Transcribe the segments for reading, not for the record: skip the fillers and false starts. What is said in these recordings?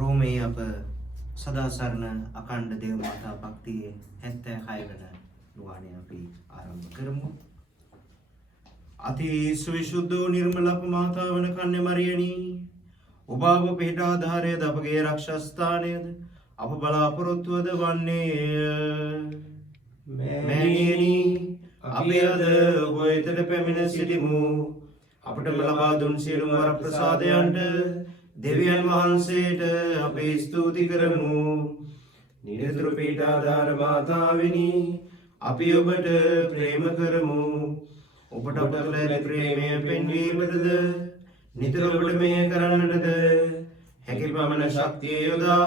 රෝමයේ අප සදාසරණ අඛණ්ඩ දේව මාතා භක්තියේ 76 වෙනි නුවණේ අපි ආරම්භ කරමු. අති සවිසුද්ධ නිර්මල මාතා වන කන්‍ය මරියණි ඔබ අප පිට ආධාරයද අපගේ රක්ෂස්ථානයද අප බලාපොරොත්තුවද වන්නේය. මෑණියනි අපි අද ඔබ වෙතට පැමිණ සිටිමු. අපට ලබා දුන් සියලුම වර ප්‍රසාදයන්ට දෙවියන් වහන්සේට අපි ස්තුති කරමු. නිරතුරු පිට ආධාර මාතාවෙනි අපි ඔබට ප්‍රේම කරමු. ඔබට අප කළ ප්‍රේමය පෙන්වීමටද නිතර ඔබට මෙහෙය කරන්නටද හැකි පමණ ශක්තිය යොදා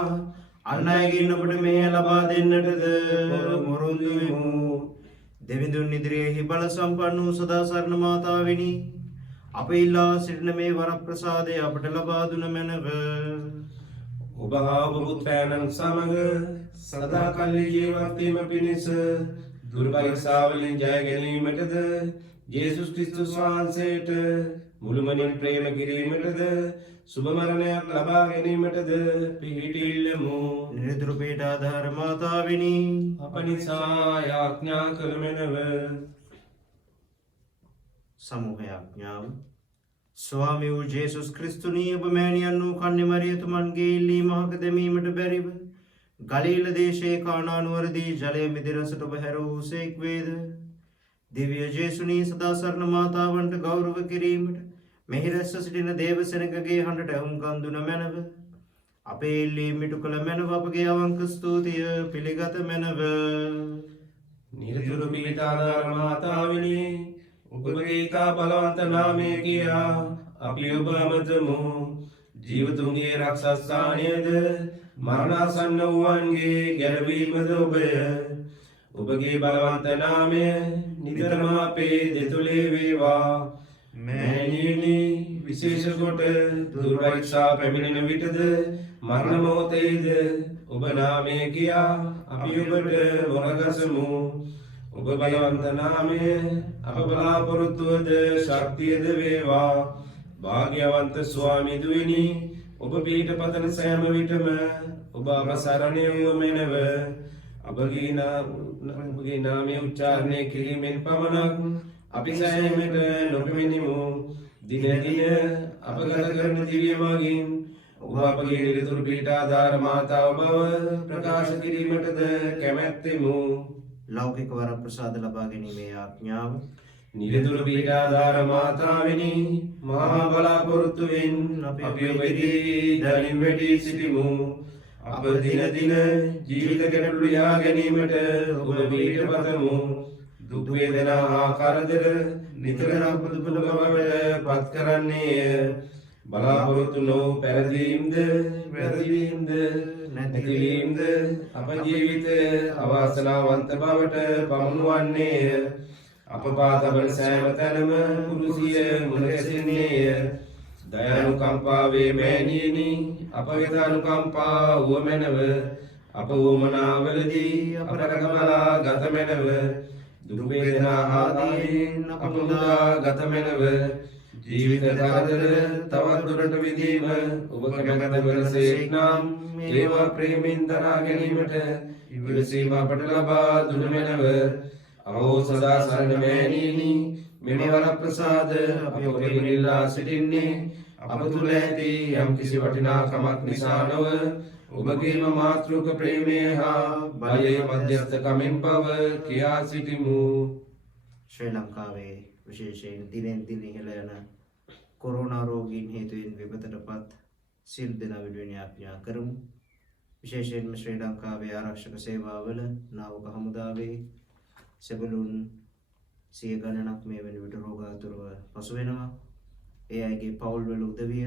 අන් අයගෙන් ඔබට මෙහෙය ලබා දෙන්නටද මොරොන්දු වෙමු. දෙවිඳුන් ඉදිරියේ බල සම්පන්න වූ සදාසරණ මාතාවෙනි අප ඉල්ලා සිටින මේ වර ප්‍රසාදය අපට ලබා දුන මැනව. ඔබ හා ඔබ පුත්‍රයන් සමග සදා කල්හි ජීවත් වීම පිණිස දුර්පරීක්ෂාවලින් ජය ගැනීමටද යේසුස් ක්‍රිස්තුස් වහන්සේට මුළුමනින් ප්‍රේම කිරීමටද සුබ මරණයක් ලබා ගැනීමටද පිහිට ඉල්ලමු. නිරතුරු පිට ආධාර මාතාවෙනි අප නිසා යාඥා කළ මැනව. සමූහයාඥාව ස්වාමී වූ ජේසුස් ක්‍රිස්තුනී ඔබ මෑණියන් වූ කන්‍ය මරියතුමන්ගේ ඉල්ලීම අහක දැමීමට බැරිව ගලීල දේශයේ කානා නුවරදී ජලය මිදි රසට ඔබ හැරවූසේක් වේද. දිව්‍ය ජේසුනී සදාසරණ මාතාවන්ට ගෞරව කිරීමට මෙහි රැස්ව සිටින දේවසෙනගගේ හඬට ඇහුම්කන් දුන මැනව. අපේ ඉල්ලීම් ඉටු කළ මැනව අපගේ අවංක ස්තුතිය පිළිගත මැනව. නිරතුරු පිට ආධාර මාතාවෙනි ඔබගේ ඉතා බලවන්ත නාමය කියා අපි ඔබ අමතමු. ජීවතුන්ගේ රක්ෂස්ථානයද මරණාසන්න වූවන්ගේ ගැලවීමද ඔබය. ඔබගේ බලවන්ත නාමය නිතරම අපේ දෙතුලේ වේවා. මෑණියනි විශේෂ කොට දුර්පරීක්ෂා පැමිණෙන විටද මරණ මොහොතේද ඔබ නාමය කියා අපි ඔබට මොරගසමු. ඔබ බලවන්ත නාමය අප බලාපොරොත්තුවද ශක්තියද වේවා. භාග්‍යවන්ත ස්වාමී දුවනි ඔබ පිහිට පතන සෑම විටම ඔබ අප සරණය වූ මැනව. අපගේ නාමය උච්චාරණය කිරීමෙන් පමණක් අපි සෑමට නොපෙමිනිමු. දින දින අප ගත කරන දිවිය මගින් ඔබ අපගේ නිරතුරු පිහිට ආධාර මාතාව බව ප්‍රකාශ කිරීමටද කැමැත්තෙමු. ලෞකික වර ප්‍රසාද ලබා ගැනීමේ ආඥාව නිරතුරු පිහිට ආධාර මාතාවෙනි මහා බලාපොරොත්තුවෙන් අපි ඔබ ඉදිරි දනින් වැටී සිටිමු. අප දින දින ජීවිත ගැටලු ලියා ගැනීමට ඔබ පිහිට පතමු. දුක් වේදනා හා කරදර නිතරම පුදුපුදු බවට පත් කරන්නේය. බලාපොරොත්තු නොවූ පැරදීම්ද වැරදීම්ද නැතිවීම්ද අප ජීවිත අවාසනාවන්ත බවට පමුණුවන්නේය. අප පාතබන සෑම තැනම කුරුසිය මුණගැසෙන්නේය. දයානුකම්පාවේ මෑණියනි අප වෙත අනුකම්පා වූ මැනව. අප වුවමනාවලදී අප රැකබලා ගත මැනව. දුක් වේදනා ආදීන් අප මුදා ගත මැනව. ජීවිත කරදර තවත් දුරට විඳීම ඔබ කැමැත්ත වනසේක් නම් ඒවා ප්‍රේමෙන් දරා ගැනීමට ඉවසීම අපට ලබා දුන මැනව. අවෝ සදාසරණ මෑණියනි මෙම වර ප්‍රසාද අපි ඔබෙන් ඉල්ලා සිටින්නේ අප තුළ ඇති යම් කිසි වටිනාකමක් නිසා නොව ඔබගේම මාතෘක ප්‍රේමය හා බලය මධ්‍යස්ථකමින් බව කියා සිටිමු. ශ්‍රී ලංකාවේ විශේෂයෙන් දිනෙන් දින ඉහළ යන කොරෝනා රෝගීන් හේතුවෙන් විපතට පත් සියලු දෙනා වෙනුවෙන් යාඥා කරමු. විශේෂයෙන්ම ශ්‍රී ලංකාවේ ආරක්ෂක සේවාවල නාවක හමුදාවේ සෙබළුන් සිය ගණනක් මේ වෙන විට රෝගාතුරව පසු වෙනවා. ඒ අයගේ පවුල්වල උදවිය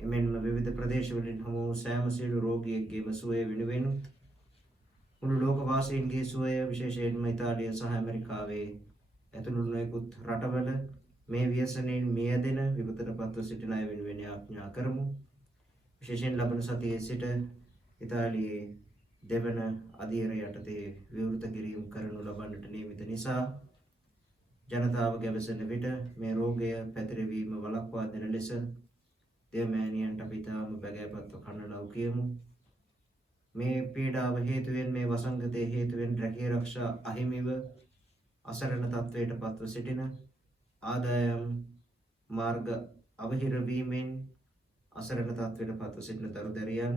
එමෙන්ම විවිධ ප්‍රදේශවලින් හමු වූ සෑම සියලු රෝගියෙක්ගේම සුවය වෙනුවෙනුත් මුළු ලෝකවාසීන්ගේ සුවය විශේෂයෙන්ම ඉතාලිය සහ ඇමරිකාවේ ඇතුළු නොයෙකුත් රටවල මේ ව්‍යසනයෙන් මියැදෙන විපතට පත්ව සිටින අය වෙනුවෙන් යාඥා කරමු. විශේෂයෙන් ලබන සතියේ සිට ඉතාලියේ දෙවන අධීර යටතේ විවෘත කිරීම කරනු ලබන්නට නියමිත නිසා ජනතාව ගැවසෙන විට මේ රෝගය පැතිරවීම වළක්වා දෙන ලෙස දෙවමෑණියන්ට අපි තාම බැගෑපත්ව කන්නලව් කියමු. මේ පීඩාව හේතුවෙන් මේ වසංගතයේ හේතුවෙන් රැකී ආරක්ෂා අහිමිව අසරණ තත්වයට පත්ව සිටින ආදායම් මාර්ග අවහිර වීමෙන් අසරණ තත්වයට පත්ව සිටින දරුදැරියන්,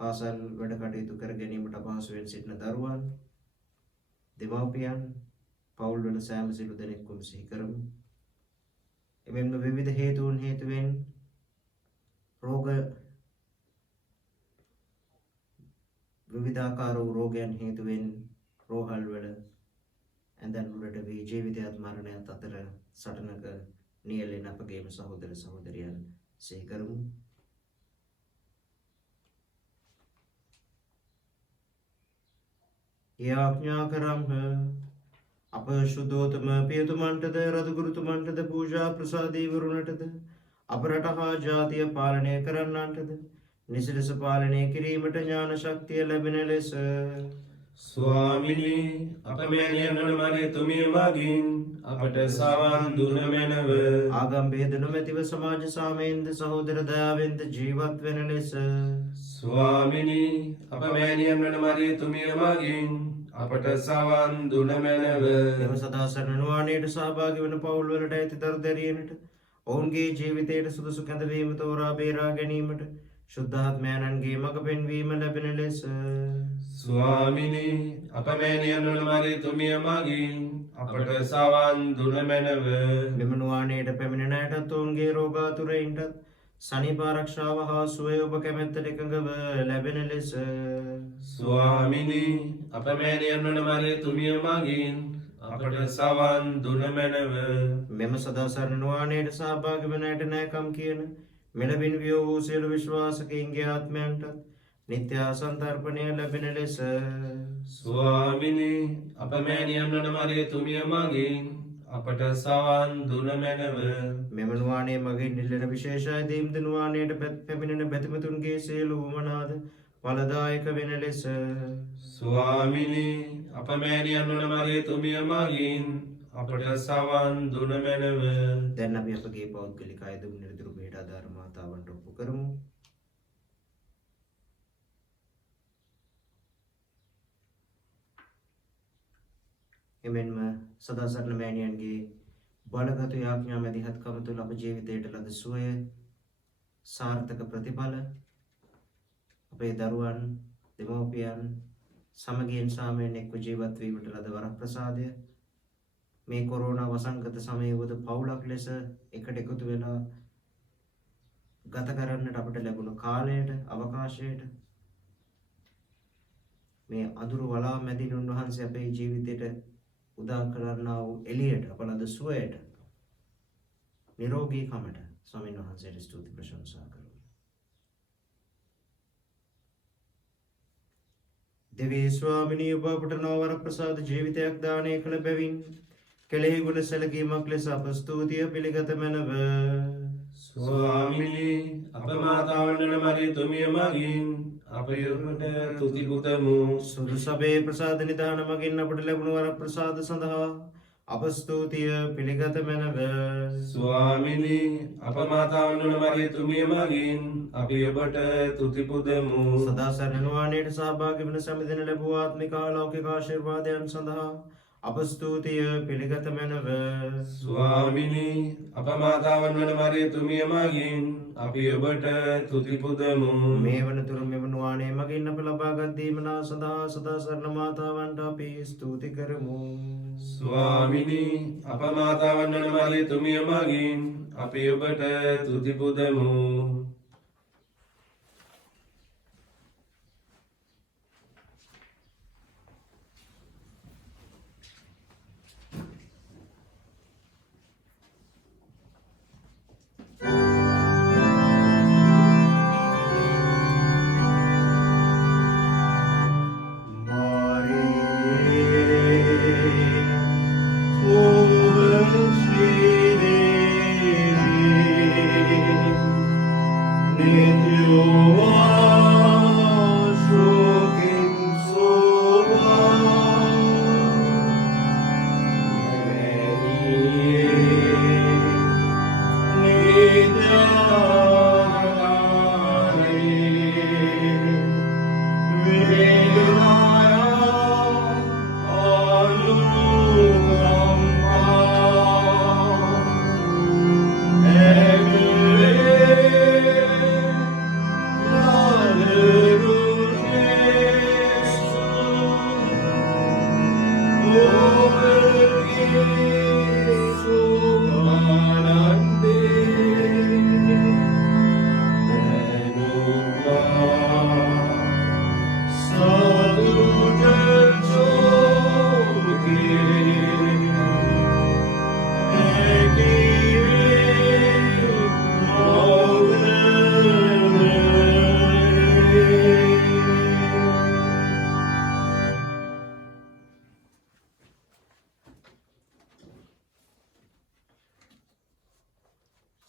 පාසල් වැඩ කටයුතු කර ගැනීමට අපහසුවෙන් සිටින දරුවන්, දෙමව්පියන්, පවුල්වල සෑම සිළු දෙනෙක්ම සිහි කරමු. එමෙන්ම විවිධ හේතුන් හේතුවෙන් රෝග විවිධාකාර වූ රෝගයන් හේතුවෙන් රෝහල් වල ඇඳන් උඩට වී ජීවිතයත් මරණයත් අතර සටනක නියැලෙන අපගේම සහෝදර සහෝදරියන් සිහි කරමු. යාඥා කරම්හ අප ශුද්ධෝතම පියතුමන්ටද රදගුරුතුමන්ටද පූජා ප්‍රසාදීවරුණටද අප රට හා ජාතිය පාලනය කරන්නන්ටද නිසිලෙස පාලනය කිරීමට ඥාන ශක්තිය ලැබෙන ලෙස ස්වාමිනී අප මෑණියන් වන මරියතුමිය මගින් අපට සවන් දුන මැනව. ආගම් බේද නොමැතිව සමාජ සාමයෙන්ද සහෝදර දයාවෙන්ද ජීවත් වෙන ලෙස ස්වාමිනී අප මෑණියන් වන මරියතුමිය මගින් අපට සවන් දුන මැනව. එම සදාසරණ නුවණයට සහභාගී වන පවුල්වලට ඇති දරුදැරියනට ඔවුන්ගේ ජීවිතයට සුදුසු කැඳවීම තෝරා බේරා ගැනීමට ශුද්ධාත්මයන්ගේ මඟ පෙන්වීම ලැබෙන ලෙස ස්වාමිනී අප මෑණියන් වන මරියතුමිය මගින් අපට සවන් දුන මැනව. මෙම නුවණයට පැමිණෙන අයටත් ඔවුන්ගේ රෝගාතුරයින්ටත් සනීප ආරක්ෂාව හා සුවය ඔබ කැමැත්තට එකඟව ලැබෙන ලෙස ස්වාමිනී අප මෑණියන් වන මරියතුමිය මගින් අපට සවන් දුන මැනව. මෙම සදාසරණ නුවණයට සහභාගී වන අයට නෑකම් කියන මෙලබින් වියෝ වූ සියලු විශ්වාසකයින්ගේ ආත්මයන්ටත් නිත්‍ය සන්තර්පණය ලැබෙන ලෙස ස්වාමිනී අප මෑණියන් වන මරියතුමිය මගින් අපට සවන් දුන මැනව. මෙම නුවණේ මගින් නිල්ලෙන විශේෂ අයදීම්ද නුවණයට පැමිණෙන බැතිමතුන්ගේ සියලු උමනාද ඵලදායක වෙන ලෙස ස්වාමිනී අප මෑණියන් වන මරියතුමිය මගින් අපට සවන් දුන මැනව. දැන් අපි අපගේ පෞද්ගලික අයදුම් නිරතුරු බෙහෙට ආධාර මාතාවන්ට ඔප්පු කරමු. එමෙන්ම සදාසරණ මෑණියන්ගේ බලගත යාඥා මැදිහත්කම තුළ අප ජීවිතයට ලද සුවය සාර්ථක ප්‍රතිඵල අපේ දරුවන් දෙමව්පියන් සමගියෙන් සාමයෙන් එක්ව ජීවත් වීමට ලද වරප්‍රසාදය මේ කොරෝනා වසංගත සමයේවද පවුලක් ලෙස එකට එකතු වෙලා ගත කරන්නට අපට ලැබුණු කාලයට අවකාශයට මේ අඳුරු වලා මැදින් උන්වහන්සේ අපේ ජීවිතයට උදා කරන්නා වූ එළියට අප ලද සුවයට නිරෝගීකමට ස්වාමීන් වහන්සේට ස්තුති ප්‍රශංසා කරමු. දෙවී ස්වාමිනී ඔබ අපට නවවර ප්‍රසාද ජීවිතයක් දානය කළ බැවින් කෙලෙහි ගුණ සැලකීමක් ලෙස අප ස්තුතිය පිළිගත මැනව. ස්වාමිනී අප මාතාවන් වන මරියතුමිය මගින් අප යොමුට තුති පුතමු. සුදු සභේ ප්‍රසාද නිධාන මගින් අපට ලැබුණු වර ප්‍රසාද සඳහා අප ස්තුතිය පිළිගත මැනව. ස්වාමිනී අප මාතාවන් වන මරියතුමිය මගින් අපි ඔබට තුති පුදමු. සදාසරණ නුවණයට සහභාගී වන සෑම ලැබූ ආත්මික හා ලෞකික ආශිර්වාදයන් සඳහා අප ස්තුතිය පිළිගත මැනව. ස්වාමිනී අප මාතාවන් වන මරියතුමිය මගින් අපි ඔබට තුති පුදමු. මේ වනතුරු මෙම නුවණේ මගින් අප ලබාගත් දීමනා සඳහා සදාසරණ මාතාවන්ට අපි ස්තුති කරමු. ස්වාමිනී අප මාතාවන් වන මරියතුමිය මගින් අපි ඔබට තුති පුදමු.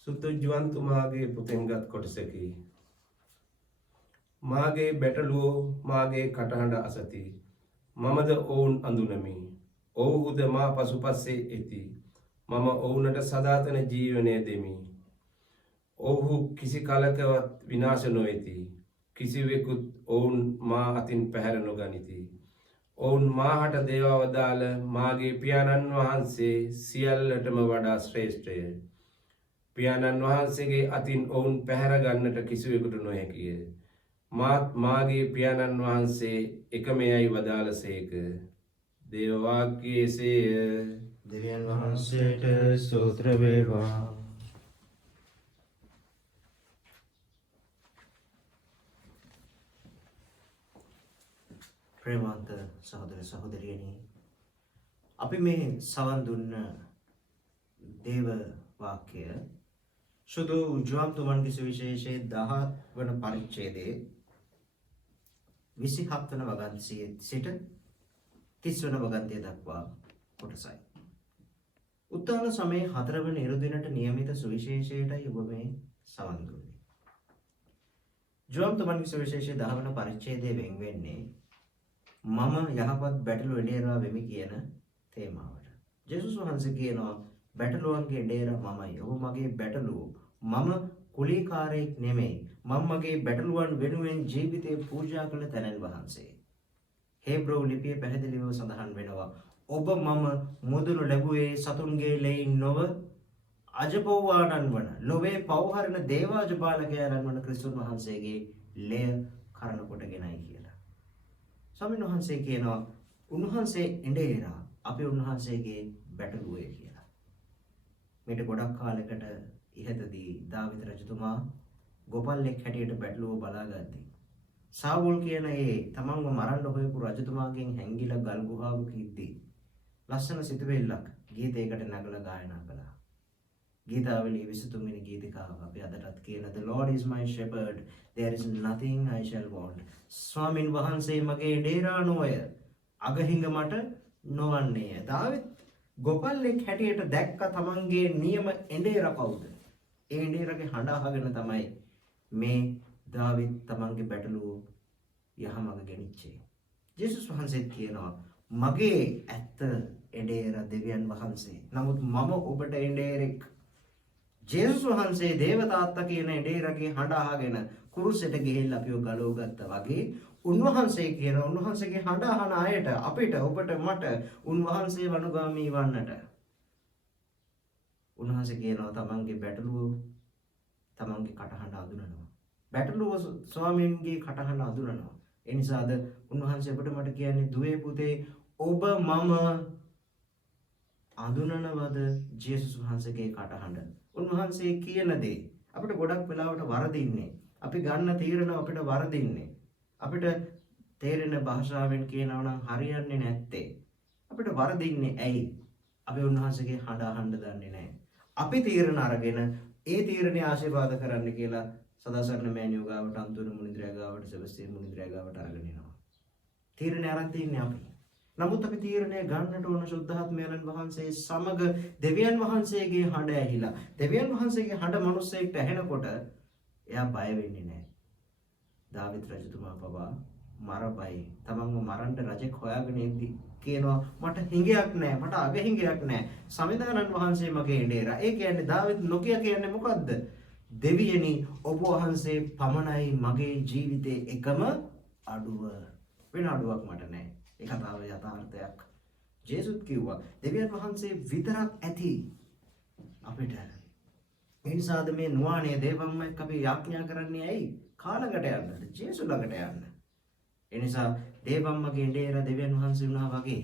සුතජුවන්තුමාගේ පුතෙන්ගත් කොටසකි. මාගේ බැටළුවෝ මාගේ කටහඬ අසති. මමද ඔවුන් අඳුනමි. ඔවුහුද මා පසුපස්සේ එති. මම ඔවුනට සදාතන ජීවනය දෙමි. ඔවුහු කිසි කලකවත් විනාශ නොවෙති. කිසිවෙකුත් ඔවුන් මා අතින් පැහැර නොගනිති. ඔවුන් මාහට දේවවදාළ මාගේ පියාණන් වහන්සේ සියල්ලටම වඩා ශ්‍රේෂ්ඨය. පියාණන් වහන්සේගේ අතින් ඔවුන් පැහැරගන්නට කිසිවෙකුට නොහැකිය. මාත් මාගේ පියාණන් වහන්සේ එකමයයි වදාළ සේක. දේවවාක්‍යයේ සේය. දෙවියන් වහන්සේට ස්තෝත්‍ර වේවා. ප්‍රේමවන්ත සහෝදර සහෝදරියනි, අපි මේ සවන් දුන්න දේව වාක්‍ය සුදු ජෝම්තුමන්ගේ සුවිශේෂයේ 10 වන පරිච්ඡේදයේ 27 වන වගන්තියේ සිට 30 වන වගන්තිය දක්වා කොටසයි. උත්තාන සමයේ 4 වන ඉරුදිනට නියමිත සුවිශේෂයටයි ඔබ මේ සවන් දුන්නේ. ජෝම්තුමන්ගේ සුවිශේෂයේ 10 වන පරිච්ඡේදයේ වෙන් වෙන්නේ මම යහපත් බැටළු එඩේරා වෙමි කියන තේමාවට. ජේසුස් වහන්සේ කියනවා බැටළුවන්ගේ එඩේරා මමයි. ඔබ මගේ බැටළුවෝ. මම කුලීකාරයෙක් නෙමෙයි. මම මගේ බැටළුවන් වෙනුවෙන් ජීවිතේ පූජා කළ තැනැන් වහන්සේ. හේබ්‍රෝ ලිපියේ පැහැදිලිව සඳහන් වෙනවා ඔබ මම මුදුන ලැබුවේ සතුන්ගේ ලෙයින් නොව අජපෝවාණන් වන ලොවේ පවහරන දේවාජපාලකයන්න් වන ක්‍රිස්තුන් වහන්සේගේ ලෙය කරන කොටගෙනයි කියලා. ස්වාමීන් වහන්සේ කියනවා උන්වහන්සේ එඬේරා අපි උන්වහන්සේගේ බැටළුවේ කියලා. මේට ගොඩක් කාලයකට ඉහතදී දාවිද රජතුමා ගොපල්ලෙක් හැටියට බැටළුව බලාගද්දී සාවුල් කියන ඒ තමන්ව මරන්න හොයපු රජතුමාගෙන් හැංගිලා ගල් ගුහාවක ඉද්දී ලස්සන සිතුවිල්ලක් ගීතයකට නගලා ගායනා කළා. ගීතාවලියේ 23 වෙනි ගීතිකාව අපි අදටත් කියන The Lord is my shepherd, there is nothing I shall want. ස්වාමින් වහන්සේ මගේ ඩේරා නොය, අගහිඟ මට නොවන්නේය. දාවිත් ගොපල්ලෙක් හැටියට දැක්ක තමන්ගේ නියම එඬේරා කවුද? ඒ එඬේරාගේ හඬ අහගෙන තමයි මේ දාවිත් තමන්ගේ බැටළුව යහමඟ ගෙනිච්චේ. ජේසුස් වහන්සේ කියනවා මගේ ඇත්ත එඬේරා දෙවියන් වහන්සේ. නමුත් මම ඔබට එඬේරෙක්. ජේසුස් වහන්සේ දේවතාත්තා කියන එඬේරාගේ හඬ අහගෙන කුරුසෙට ගිහිල්ලා අපිව ගලව ගත්තා වගේ උන්වහන්සේ කියන උන්වහන්සේගේ හඬ අහන අයට අපිට ඔබට මට උන්වහන්සේ වනුගාමී වන්නට උන්වහන්සේ කියනවා තමන්ගේ බැටළුව තමන්ගේ කටහඬ අඳුනනවා. බැටළුව ස්වාමීන්ගේ කටහඬ අඳුනනවා. ඒ නිසාද උන්වහන්සේ අපිට මට කියන්නේ දුවේ පුතේ ඔබ මම අඳුනනවද ජේසුස් වහන්සේගේ කටහඬ? උන්වහන්සේ කියන දේ අපිට ගොඩක් වෙලාවට වරදින්නේ. අපි ගන්න තීරණ අපිට වරදින්නේ. අපිට තේරෙන භාෂාවෙන් කියනවා නම් හරියන්නේ නැත්තේ. අපිට වරදින්නේ ඇයි? අපි උන්වහන්සේගේ හඬ අහන්න දන්නේ නැහැ. අපි තීරණ අරගෙන ඒ තීරණේ ආශිර්වාද කරන්න කියලා සදාසරණ මෑණියෝ ගාවට, අන්තෝනි මුනිඳුරා ගාවට, සෙබස්තියන් මුනිඳුරා ගාවට අරගෙන එනවා. තීරණේ අරන් තින්නේ අපි. නමුත් අපි තීරණය ගන්නට ඕන ශුද්ධාත්මයන් වහන්සේ සමග දෙවියන් වහන්සේගේ හඬ ඇහිලා. දෙවියන් වහන්සේගේ හඬ මිනිස්සෙක්ට ඇහෙනකොට එයා බය වෙන්නේ නැහැ. දාවිත් රජතුමා පවා මරබයි. තමන්ව මරන්න රජෙක් හොයාගෙන ඉද්දි කියනවා මට හිඟයක් නැහැ, මට අග හිඟයක් නැහැ. සමිදානන් වහන්සේ මගේ එඬේරා. ඒ කියන්නේ දාවිත් නොකිය කියන්නේ මොකද්ද? දෙවියනි ඔබ වහන්සේ පමණයි මගේ ජීවිතේ එකම අඩුව. වෙන අඩුවක් මට නැහැ. ඒ කතාව යථාර්ථයක්. ජේසුස් කිව්වා දෙවියන් වහන්සේ විතරක් ඇති අපිට. ඒ නිසාද මේ නුවාණේ දේවම්ම එක්ක අපි යාඥා කරන්නේ ඇයි? කාලකට යන්නට, ජේසුස් ළඟට යන්න. ඒ නිසා දේවම්මගේ එඬේරා දෙවියන් වහන්සේ වුණා වගේ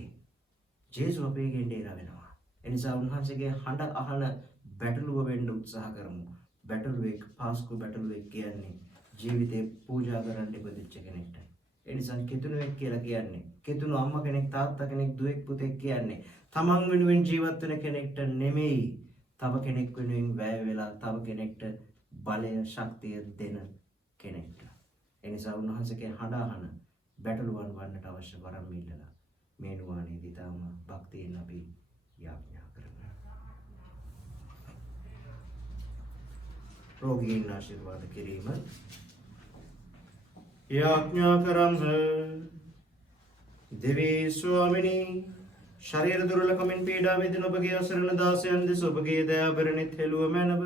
ජේසුස් අපේ එඬේරා වෙනවා. ඒ නිසා උන්වහන්සේගේ හඬ අහන බැටළුව වෙන්න උත්සාහ කරමු. බැටළුවෙක්, පාස්කු බැටළුවෙක් කියන්නේ ජීවිතේ පූජා කරන්න ඉපදිච්ච කෙනෙක්ට. ඒ නිසා කිතුණුවෙක් කියලා කියන්නේ කිතුණු අම්මා කෙනෙක්, තාත්තා කෙනෙක්, දුවෙක්, පුතෙක් කියන්නේ තමන් වෙනුවෙන් ජීවත් වෙන කෙනෙක්ට නෙමෙයි, තව කෙනෙක් වෙනුවෙන් වැය වෙලා තව කෙනෙක්ට බලය, ශක්තිය දෙන කෙනෙක්ට. ඒ නිසා උන්වහන්සේගේ හඬ අහන බැටළුවන් වන්නට අවශ්‍ය වරම් ඉල්ලලා මේ නුවණේදී තම භක්තියෙන් අපි යාඥා කරනවා. රෝගීන් ආශිර්වාද කිරීම යාඥා කරම්හ. දෙවී ස්වාමිනී ශරීර දුර්වලකමින් පීඩා විඳින ඔබගේ අසරණ දාසයන් දෙස ඔබගේ දයාබරණෙත් හෙළුව මැනව.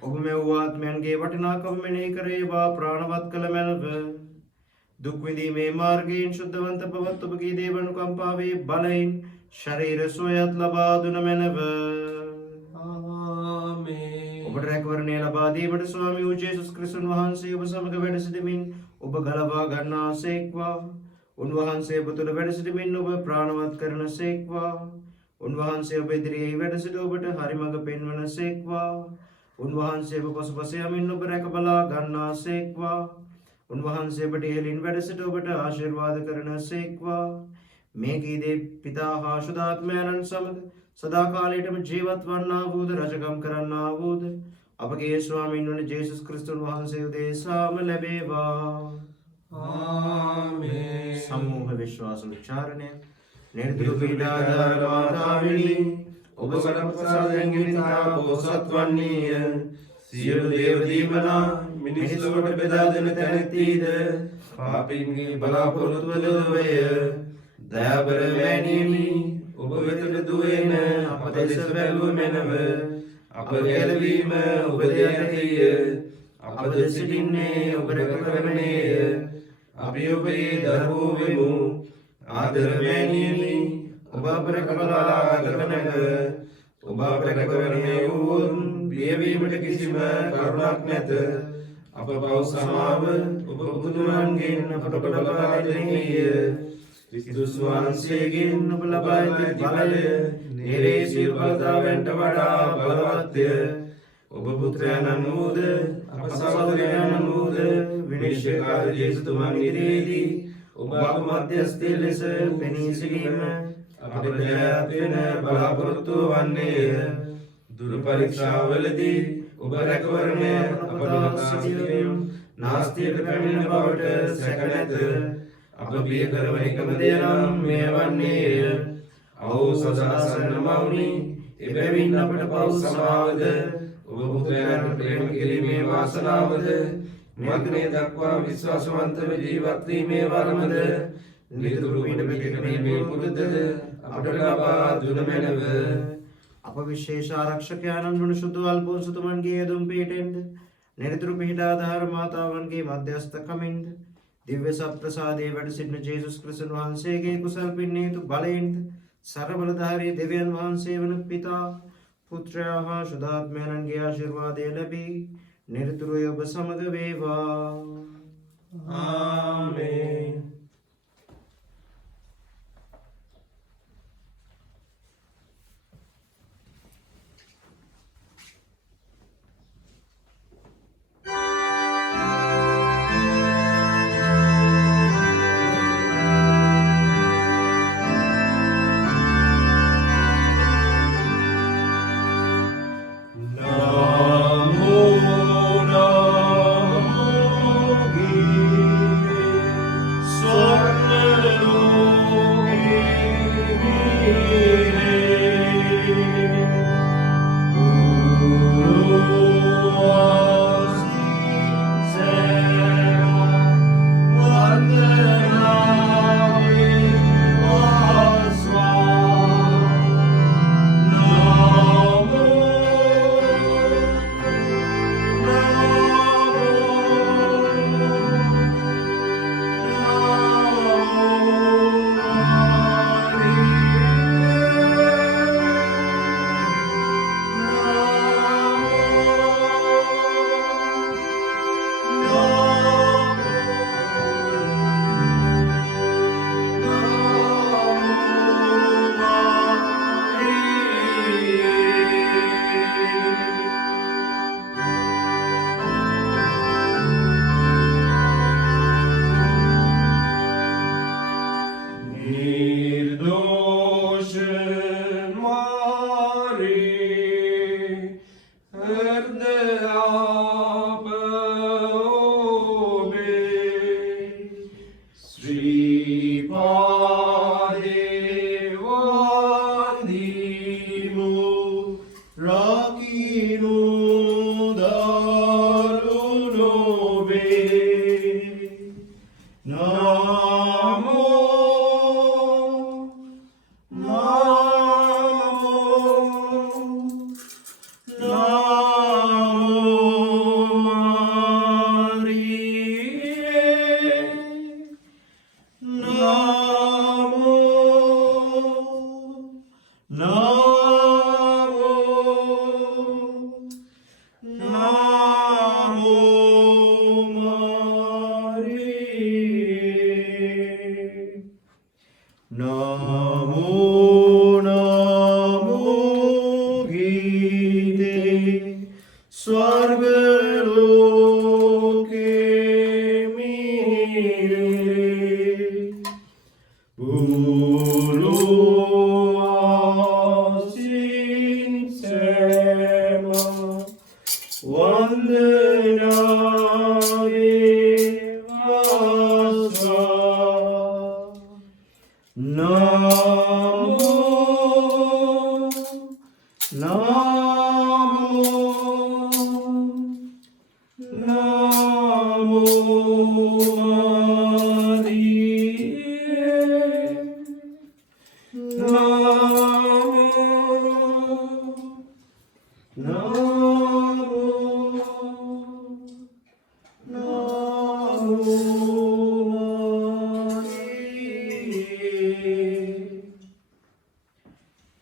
ඔබ මෙව් ආත්මයන්ගේ වටිනාකම මෙනෙහි කරේවා ප්‍රාණවත් කළ මැනව. දුක් විඳීමේ මාර්ගයෙන් ශුද්ධවන්ත බවත් ඔබගේ දේවානුකම්පාවේ බලයෙන් ශරීර සුවයත් ලබා දුන මැනව. ආමේන්. ඔබට රැකවරණය ලබා දීමට ස්වාමී වූ ජේසුස් ක්‍රිස්තුන් වහන්සේ ඔබ සමග වැඩ සිටමින් ඔබ ගලවා ගන්නාසේක්වා. උන්වහන්සේ ඔබ තුළ වැඩ සිටමින් ඔබ ප්‍රාණවත් කරනසේක්වා. උන්වහන්සේ ඔබ ඉදිරියේ වැඩ සිට ඔබට හරි මඟ පෙන්වනසේක්වා. උන්වහන්සේ ඔබ පසුපස යමින් ඔබ රැක බලා ගන්නාසේක්වා. උන්වහන්සේ ඔබට ඉහළින් වැඩ සිට ඔබට ආශිර්වාද කරනසේක්වා. මේ කීදේ පිතා හා ශුද්ධාත්මයන්න් සමග සදාකාලයටම ජීවත් වන්නා වූද රජකම් කරන්නා වූද අපගේ ස්වාමීන් වන ජේසුස් ක්‍රිස්තුන් වහන්සේ උදෙසාම ලැබේවා. ආමේන්. සමූහ විශ්වාස උච්චාරණය. නිර්දුරු පීඩාදාර මාතාවිනි ඔබ සරපසාදයෙන් ගෙනිතා බෝසත් වන්නේය. සියලු දේව දීමනා මිනිස් ලොවට බෙදා දෙන තැනැත්තීද පාපීන්ගේ බලාපොරොත්තුව වේ. දයාබර මෑණියනි ඔබ වෙතට දුවන අප දෙස බැලුව මැනව. අප ගැලවීම ඔබ දෙයටය. අපද සිටින්නේ ඔබ රැකවරණේය. අපි ඔබේ දරුවෝ වෙමු. ආදර මෑණියනි ඔබ අප රැකබලා ගතනක. ඔබ අප රැකවරණේ වූන් බියවීමට කිසිම කරුණක් නැත. අප පව් සමාව ඔබ බුදුරන්ගෙන් අපට ලබා දෙන්නේය. ක්‍රිස්තුස් වහන්සේගෙන් ඔබ ලබා ඇති බලය නිරේ සියලු බලධාවයන්ට වඩා බලවත්ය. ඔබ පුත්‍රයන් වූද අප සහෝදරයන් වූද විනිශ්චයකාර ජේසුතුමන් ඉදිරියේදී ඔබ අප මධ්‍යස්ථ ලෙස පෙනී සිටීම අපට ජයත් වෙන බලාපොරොත්තු වන්නේය. දුරු පරීක්ෂාවලදී ඔබ රැකවරණය අපට සිටියම් නාස්තියට පැමිණෙන බවට සැක නැත. අප බිය කරන එකම දේ නම් මෙය වන්නේය. අවසද අසන්න මවුනි එබැවින් අපට පව් සමාවද ඔබ පුත්‍රයන් ප්‍රේම කිරීමේ වාසනාවද මරණය දක්වා විශ්වාසවන්තව ජීවත් වීමේ වරමද නිරතුරු පීඩ පිළිගැනීමේ පුරුද්දද අපට ලබා දුන මැනව. අප විශේෂ ආරක්ෂකයන්න් වන සුදු අල්පෝන්සතුමන්ගේ යෙදුම් පිහිටෙන්ද නිරතුරු පිහිටාධාර මාතාවන්ගේ මධ්‍යස්ථකමින්ද දිව්‍ය සප්‍රසාදයේ වැඩ සිටින ජේසුස් ක්‍රිස්තුන් වහන්සේගේ කුසල් පින් හේතු බලයෙන්ද සර්වබලධාරී දෙවියන් වහන්සේ වන පිතා පුත්‍රයා හා ශුද්ධාත්මයන්ගේ ආශිර්වාදය ලැබී නිරතුරුව ඔබ සමග වේවා. ආමේන්. Rakinu da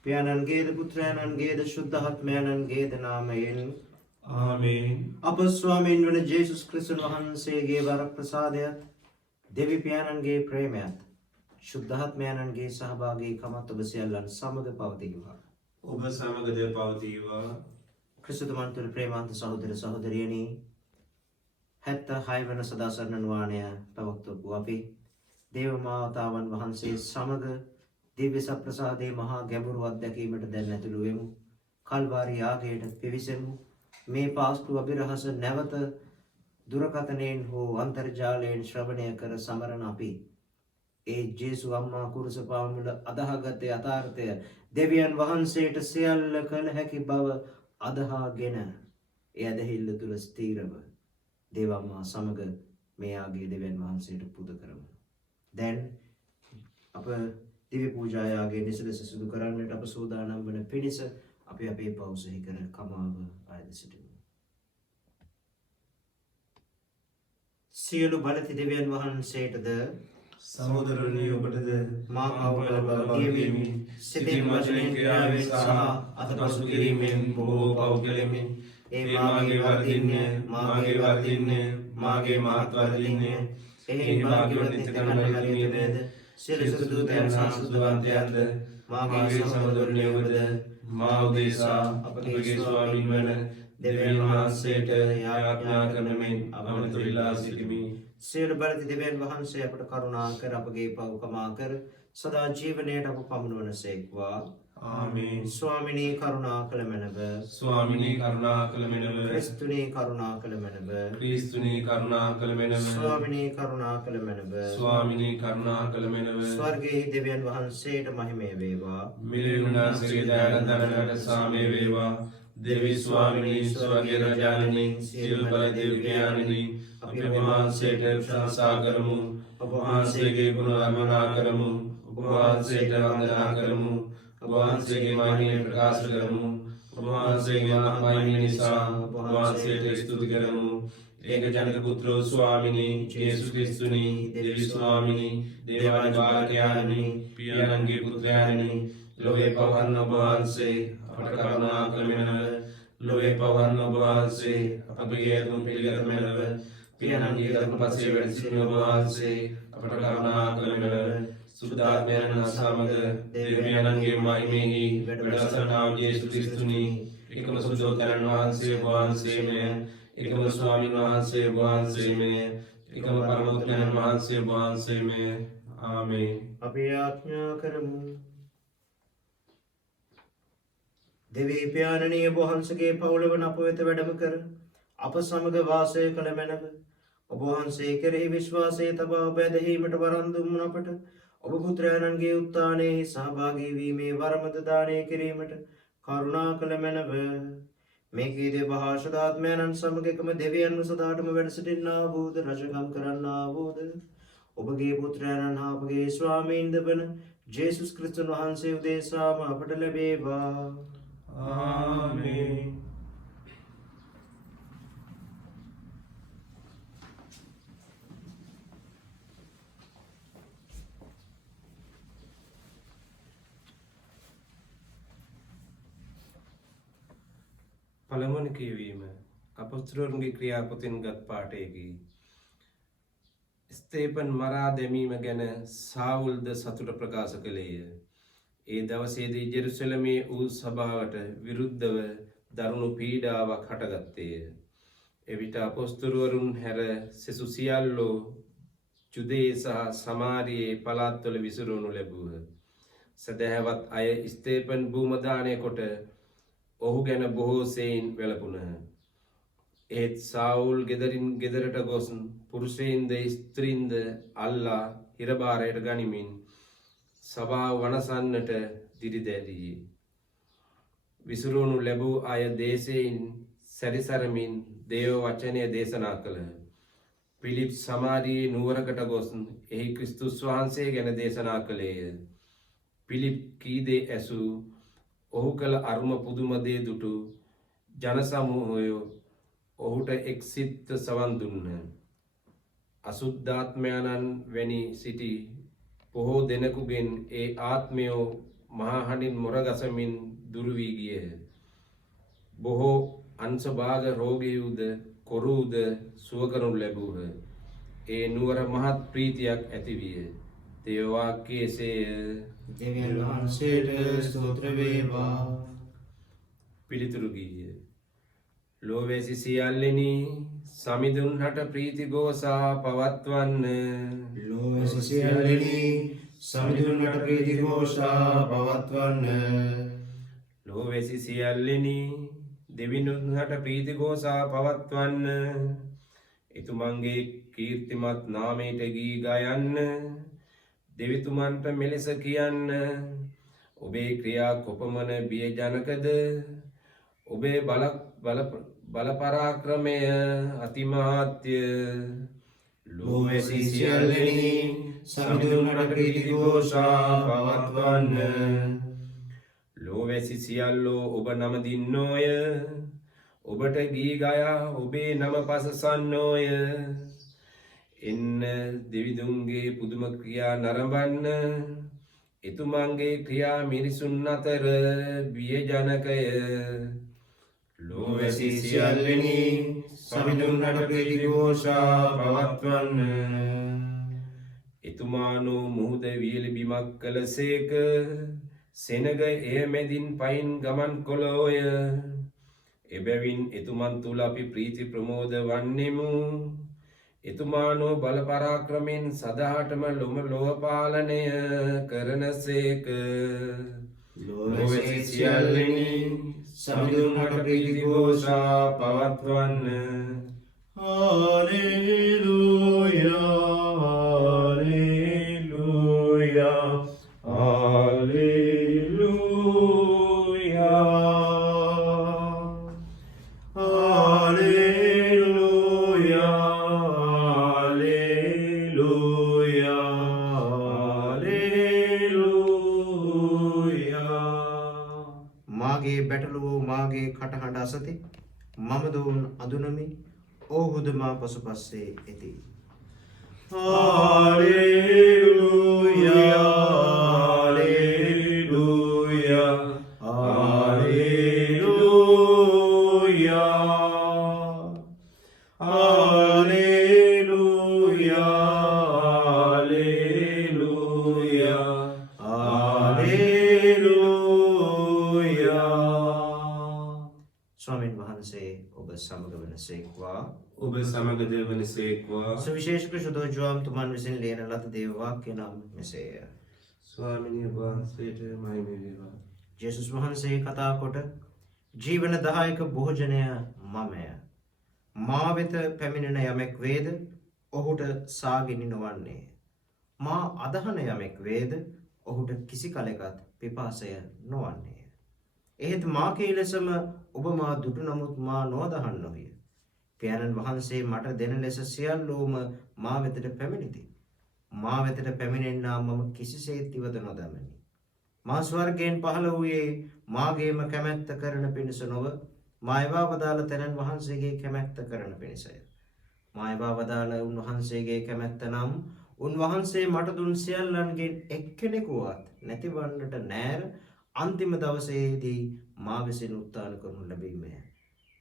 පියාණන්ගේද පුත්‍රයන්න්ගේද ශුද්ධාත්මයන්න්ගේද නාමයෙන් ආමේන්. අප ස්වාමීන් වන ජේසුස් ක්‍රිස්තුන් වහන්සේගේ වරක් ප්‍රසාදයත් දෙවි පියාණන්ගේ ප්‍රේමයත් ශුද්ධාත්මයන්න්ගේ සහභාගීකමත් ඔබ සියල්ලන් සමග පවතිවා. ඔබ සමගද පවතිවා. ක්‍රිස්තුතුමන් තුළ ප්‍රේමාන්ත සහෝදර සහෝදරියනි 76 වන සදාසරණ නුවාණය පැවැත්වපු අපි දේව මාතාවන් වහන්සේ සමග දිව්‍ය සප්‍රසාදයේ මහා ගැඹුරු අත්දැකීමට දැන් ඇතුළු වෙමු. කල්වාරි යාගයට පිවිසෙමු. මේ පාස්කු අභිරහස නැවත දුරකථනයෙන් හෝ අන්තර්ජාලයෙන් ශ්‍රවණය කර සමරන අපි ඒ ජේසු අම්මා කුරුස පාමුල අදහාගත් යථාර්ථය දෙවියන් වහන්සේට සියල්ල කළ හැකි බව අදහාගෙන ඒ ඇදහිල්ල තුළ ස්ථීරව දේවම්මා සමග මේ ආගේ දෙවියන් වහන්සේට පුද කරමු. දැන් අප දිව්‍ය පූජායාගේ නිසලස සිදු කරන්නට අප සූදානම් වන පිණිස අපි අපේ පව් සිහි කර කමාව ආයද සිටිමු. සියලු බලති දෙවියන් වහන්සේටද සහෝදරනි ඔබටද මා පව් කළ බව කියමින් සිතින් වචනයෙන් ක්‍රියාවෙන් සහ අතපසු කිරීමෙන් බොහෝ පව් කෙලෙමින් ඒ මාගේ වර්ධින්ය මාගේ මහත් වර්ධින්ය එහි භාග්‍යවත් නිත්‍යකරණ හරියද සියලු දූතයන් සහ සුද්ධවන්තයන්ද මාගේ සහෝදරනියෝද මා උදෙසා අපගේ ස්වාමීන් වන දෙවියන් වහන්සේට යාඥා කරන මෙන් අපමණ ඉල්ලා සිටිමි. සියලු බලති දෙවියන් වහන්සේ අපට කරුණා කර අපගේ පව් කමා කර සදා ජීවනයට අප පමුණුවන සේක්වා. ආමේන්. ස්වාමිනී කරුණා කළ මැනව. ස්වාමිනී කරුණා කළ මැනව. ක්‍රිස්තුනී කරුණා කළ මැනව. ක්‍රිස්තුනී කරුණා කළ මැනව. ස්වාමිනී කරුණා කළ මැනව. ස්වාමිනී කරුණා කළ මැනව. ස්වර්ගයේ දෙවියන් වහන්සේට මහිමය වේවා. මිලියුනාසේ දානදනකට සාමය වේවා. දෙවි ස්වාමිනී ස්වර්ගයේ රජාණනි සියලු බල දෙවියන්නි අපි වහන්සේට ප්‍රශංසා කරමු. ඔබ වහන්සේගේ ගුණ වර්ණනා කරමු. ඔබ වහන්සේට වන්දනා කරමු. ඔබ වහන්සේගේ මහිමය ප්‍රකාශ කරමු. ඔබ වහන්සේගේ මහිමය නිසා ඔබ වහන්සේට ස්තුති කරමු. ඒක ජනක පුත්‍රෝ ස්වාමිනී යේසුස් ක්‍රිස්තුනි දෙවි ස්වාමිනී දේවාන වාක්‍යානි පියාණන්ගේ පුත්‍රයානි ලෝකේ පවහන් ඔබ වහන්සේ අපට කරුණා කළ මැනව. ලෝකේ පවහන් ඔබ වහන්සේ අපගේ දුම් පිළිගත මැනව. පියාණන්ගේ ධර්මපස්සේ වැඩ සිටින ඔබ වහන්සේ අපට කරුණා කළ මැනව. සුද්ධාත්මයන් සමග දෙවියන්ගේ මහිමෙහි වැඩසටහන යේසුස් ක්‍රිස්තුනි එකම සුද්ධෝදරන් වහන්සේ වහන්සේමය එකම ස්වාමීන් වහන්සේ වහන්සේමය එකම පරමෝත්තමයන් වහන්සේ වහන්සේමය. ආමේන්. අපි යාඥා කරමු. දෙවී පියාණනී ඔබ වහන්සේගේ පවුලවන අප වෙත වැඩම කර අප සමග වාසය කළ මැනව. ඔබ වහන්සේ කෙරෙහි විශ්වාසය තබා ඔබ ඇදහීමට වරන් දුන් අපට ඔබ පුත්‍රයන්ගේ උත්ථානයේ සහභාගී වීමේ වරමද දානය කිරීමට කරුණා කළ මැනව. මේකී දේව භාෂදාත්මයන් සමග එකම දෙවියන්ව සදාටම වැඩ සිටින්නා වූද රජකම් කරන්නා වූද ඔබගේ පුත්‍රයන් හා අපගේ ස්වාමීන්ද වන ජේසුස් ක්‍රිස්තුන් වහන්සේ උදෙසාම අපට ලැබේවා. ආමේන්. පළමුවන කියවීම අපොස්තලයන්ගේ ක්‍රියාපොතෙන් ගත් පාඨයකි. ස්තේපන් මරා දැමීම ගැන සාවුල්ද සතුට ප්‍රකාශ කළේය. ඒ දවසේදී ජෙරුසලමේ වූ සභාවට විරුද්ධව දරුණු පීඩාවක් හටගත්තේය. එවිට අපොස්තලවරුන් හැර සෙසු සියල්ලෝ ජුදේ සහ සමාරියේ පළාත්වල විසිරුණු ලැබුව. සදහැවත් අය ස්තේපන් භූමදානය කොට ඔහු ගැන බොහෝ සෙයින් වැළපුණහ. ඒත් සාවුල් ගෙදරින් ගෙදරට ගොස් පුරුෂයින්ද ස්ත්‍රීන්ද අල්ලා හිරබාරයට ගනිමින් සභාව වනසන්නට දිරිදැදී. විසිරුණු ලැබූ අය දේශයෙන් සැරිසරමින් දේව වචනය දේශනා කළහ. පිලිප් සමාරියේ නුවරකට ගොස් එහි ක්‍රිස්තුස් වහන්සේ ගැන දේශනා කළේය. පිලිප් කීදේ ඇසූ ඔහු කළ අරුම පුදුම දේ දුටු ජනසමූහය ඔහුට එක් සිත්ත සවන් දුන්හ. අසුද්ධාත්මයන්න් වැනි සිටි බොහෝ දෙනෙකුගෙන් ඒ ආත්මයෝ මහහඬින් මොරගසමින් දුරු වී ගියහ. බොහෝ අංශභාග රෝගීවුද කොරුවුද සුව කරනු ලැබූහ. ඒ නුවර මහත් ප්‍රීතියක් ඇතිවිය. දේව වාක්‍යයේ එසේය. දෙවියන් වහන්සේට ස්තෝත්‍ර වේවා. පිළිතුරු ගීය. ලෝවැසි සියල්ලෙනි සමිඳුන්හට ප්‍රීති ഘോഷා පවත්වන්න. ලෝවැසි සියල්ලෙනි සමිඳුන්හට ප්‍රීති ഘോഷා පවත්වන්න. ලෝවැසි සියල්ලෙනි දෙවිඳුන්හට ප්‍රීති ഘോഷා පවත්වන්න. එතුමන්ගේ කීර්තිමත් නාමයට ගී ගයන්න. දෙවිතුමන්ට මෙලෙස කියන්න. ඔබේ ක්‍රියා කොපමණ බියජනකද. ඔබේ බලපරාක්‍රමය අතිමහත්ය. ලෝවැසි සියල්ලෙනි සමිඳුන්හට ප්‍රීති ഘോഷා පවත්වන්න. ලෝවැසි සියල්ලෝ ඔබ නමදින්නෝය. ඔබට ගී ගයා ඔබේ නම පසසන්නෝය. එන්න දෙවිඳුන්ගේ පුදුම ක්‍රියා නරඹන්න. එතුමන්ගේ ක්‍රියා මිනිසුන් අතර බියජනකය. ලෝවැසි සියල්ලෙනි සමිඳුන්හට ප්‍රීති ഘോഷා පවත්වන්න. එතුමානෝ මුහුද වියලි බිමක් කළසේක. සෙනග එය මැදින් පයින් ගමන් කොළෝය. එබැවින් එතුමන් තුල අපි ප්‍රීති ප්‍රමෝද වන්නෙමු. එතුමානෝ බලපරාක්‍රමෙන් සදහටම ලොව පාලනය කරනසේක. ලෝවැසි සියල්ලෙනි සමිඳුන්හට ප්‍රීති ഘോഷා පවත්වන්න. හාලෙලූයා හාලෙලූයා හාලෙලූයා මාගේ බැටළුවෝ මාගේ කටහඬ අසති. මම දෝන් අඳුනමි. ඔහුද මා පසුපස්සේ ඇති. Hallelujah hallelujah hallelujah hallelujah hallelujah. ස්වාමීන් වහන්සේ ඔබ සමග වනසේක්වා. ඔබ සමගද වනසේක්වා. සුවිශේෂක ශුද්ධෝජ්වාම් තුමන් විසින් ලියන ලද දේව වාක්‍ය නම් මෙසේය. ස්වාමිනී වහන්සේට මහිම වේවා. ජේසුස් වහන්සේ කතා කොට ජීවන දායක භෝජනය මමය. මා වෙත පැමිණෙන යමෙක් වේද ඔහුට සාගිනි නොවන්නේ. මා අදහන යමෙක් වේද ඔහුට කිසි කලෙකත් පිපාසය නොවන්නේ. එහෙත් මා කී ලෙසම ඔබ මා දුටු නමුත් මා නොදහන්නෝය. පියාණන් වහන්සේ මට දෙන ලෙස සියල්ලෝම මා වෙතට පැමිණිති. මා වෙතට පැමිණෙන්නා මම කිසිසේත් ඉවත නොදමමි. මා ස්වර්ගයෙන් පහළ වූයේ මාගේම කැමැත්ත කරන පිණිස නොව මා එවා වදාළ තැනන් වහන්සේගේ කැමැත්ත කරන පිණිසය. මා එවා වදාළ උන්වහන්සේගේ කැමැත්ත නම් උන්වහන්සේ මට දුන් සියල්ලන්ගෙන් එක්කෙනෙකුවත් නැතිවන්නට නෑර අන්තිම දවසේදී මා විසින් උත්ථාන කරනු ලැබීමය.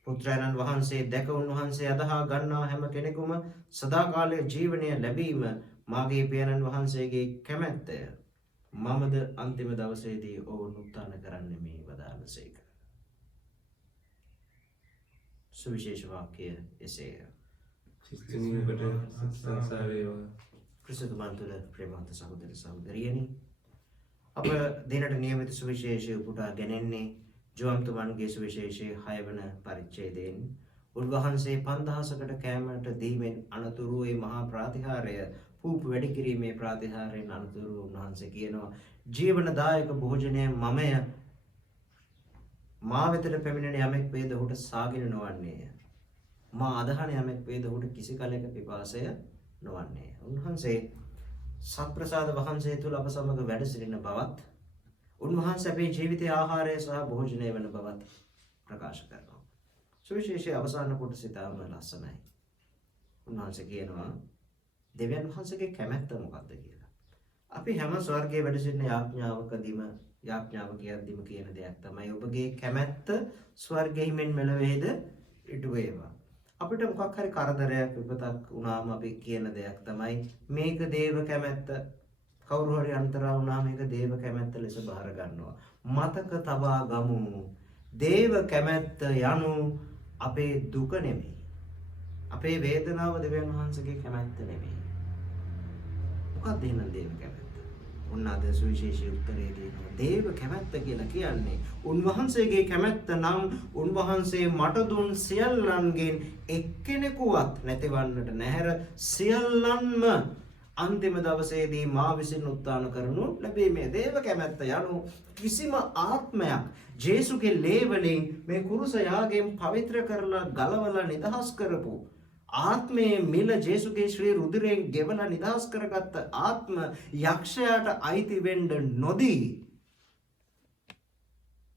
පුත්‍රයන්න් වහන්සේ දැක උන්වහන්සේ අදහා ගන්නා හැම කෙනෙකුම සදාකාලයේ ජීවනය ලැබීම මාගේ පියාණන් වහන්සේගේ කැමැත්තය. මමද අන්තිම දවසේදී ඔවුන් උත්ථාන කරන්නේ මේ වදාළසේක. සුවිශේෂ වාක්‍ය එසේය. ක්‍රිස්තුනි ඔබට ප්‍රශංසා වේවා. ක්‍රිස්තුතුමන් තුළ ප්‍රේමවන්ත සහෝදර සහෝදරියනි, අප දිනට නියමිත සුවිශේෂය උපුටා ගැනෙන්නේ ජෝන්තුමන්ගේ සුවිශේෂයේ 6 වන පරිච්ඡේදයෙන් උන්වහන්සේ 5000කට කෑමට දීමෙන් අනතුරු ඒ මහා ප්‍රාතිහාර්ය පූප් වැඩි කිරීමේ ප්‍රාතිහාර්යයෙන් අනතුරු උන්වහන්සේ කියනවා ජීවනදායක භෝජනය මමය, මා වෙතට පැමිණෙන යමෙක් වේද ඔහුට සාගින නොවන්නේය, මා අදහන යමෙක් වේද ඔහුට කිසි කලෙක පිපාසය නොවන්නේය. උන්වහන්සේ සත්ප්‍රසාද වහන්සේ තුල අප සමග වැඩ සිටින බවත්, උන්වහන්සේ අපේ ජීවිතයේ ආහාරය සහ භෝජනය වන බවත් ප්‍රකාශ කරනවා. සුවිශේෂයේ අවසාන කොටස ඉතාම ලස්සනයි. උන්වහන්සේ කියනවා දෙවියන් වහන්සේගේ කැමැත්ත මොකක්ද කියලා. අපි හැම ස්වර්ගයේ වැඩ සිටින යාඥාව කියද්දිම කියන දෙයක් තමයි ඔබගේ කැමැත්ත ස්වර්ගෙහිමෙන් මෙලොවේද ඉටු වේවා. අපිට මොකක් හරි කරදරයක් විපතක් වුණාම අපි කියන දෙයක් තමයි මේක දේව කැමැත්ත. කවුරු හරි අන්තරා වුණාම මේක දේව කැමැත්ත ලෙස බාර ගන්නවා. මතක තබා ගමු දේව කැමැත්ත යනු අපේ දුක නෙමෙයි. අපේ වේදනාව දෙවියන් වහන්සේගේ කැමැත්ත නෙමෙයි. මොකක්ද එහෙනම් දේව කැමැත්ත? ඔන්න අද සුවිශේෂී උත්තරේ දෙනවා. දේව කැමැත්ත කියලා කියන්නේ උන්වහන්සේගේ කැමැත්ත නම් උන්වහන්සේ මට දුන් සියල්ලන්ගෙන් එක්කෙනෙකුවත් නැතිවන්නට නැහැර සියල්ලන්ම අන්තිම දවසේදී මා විසින් උත්ථාන කරනු ලැබීමේ දේව කැමැත්ත යනු කිසිම ආත්මයක් ජේසුගේ ලේ වලින් මේ කුරුස යාගයෙන් පවිත්‍ර කරලා ගලවලා නිදහස් කරපු ආත්මයේ මිල ජේසුගේ ශ්‍රී රුධිරයෙන් ගෙවලා නිදහස් කරගත්ත ආත්ම යක්ෂයාට අයිති වෙන්න නොදී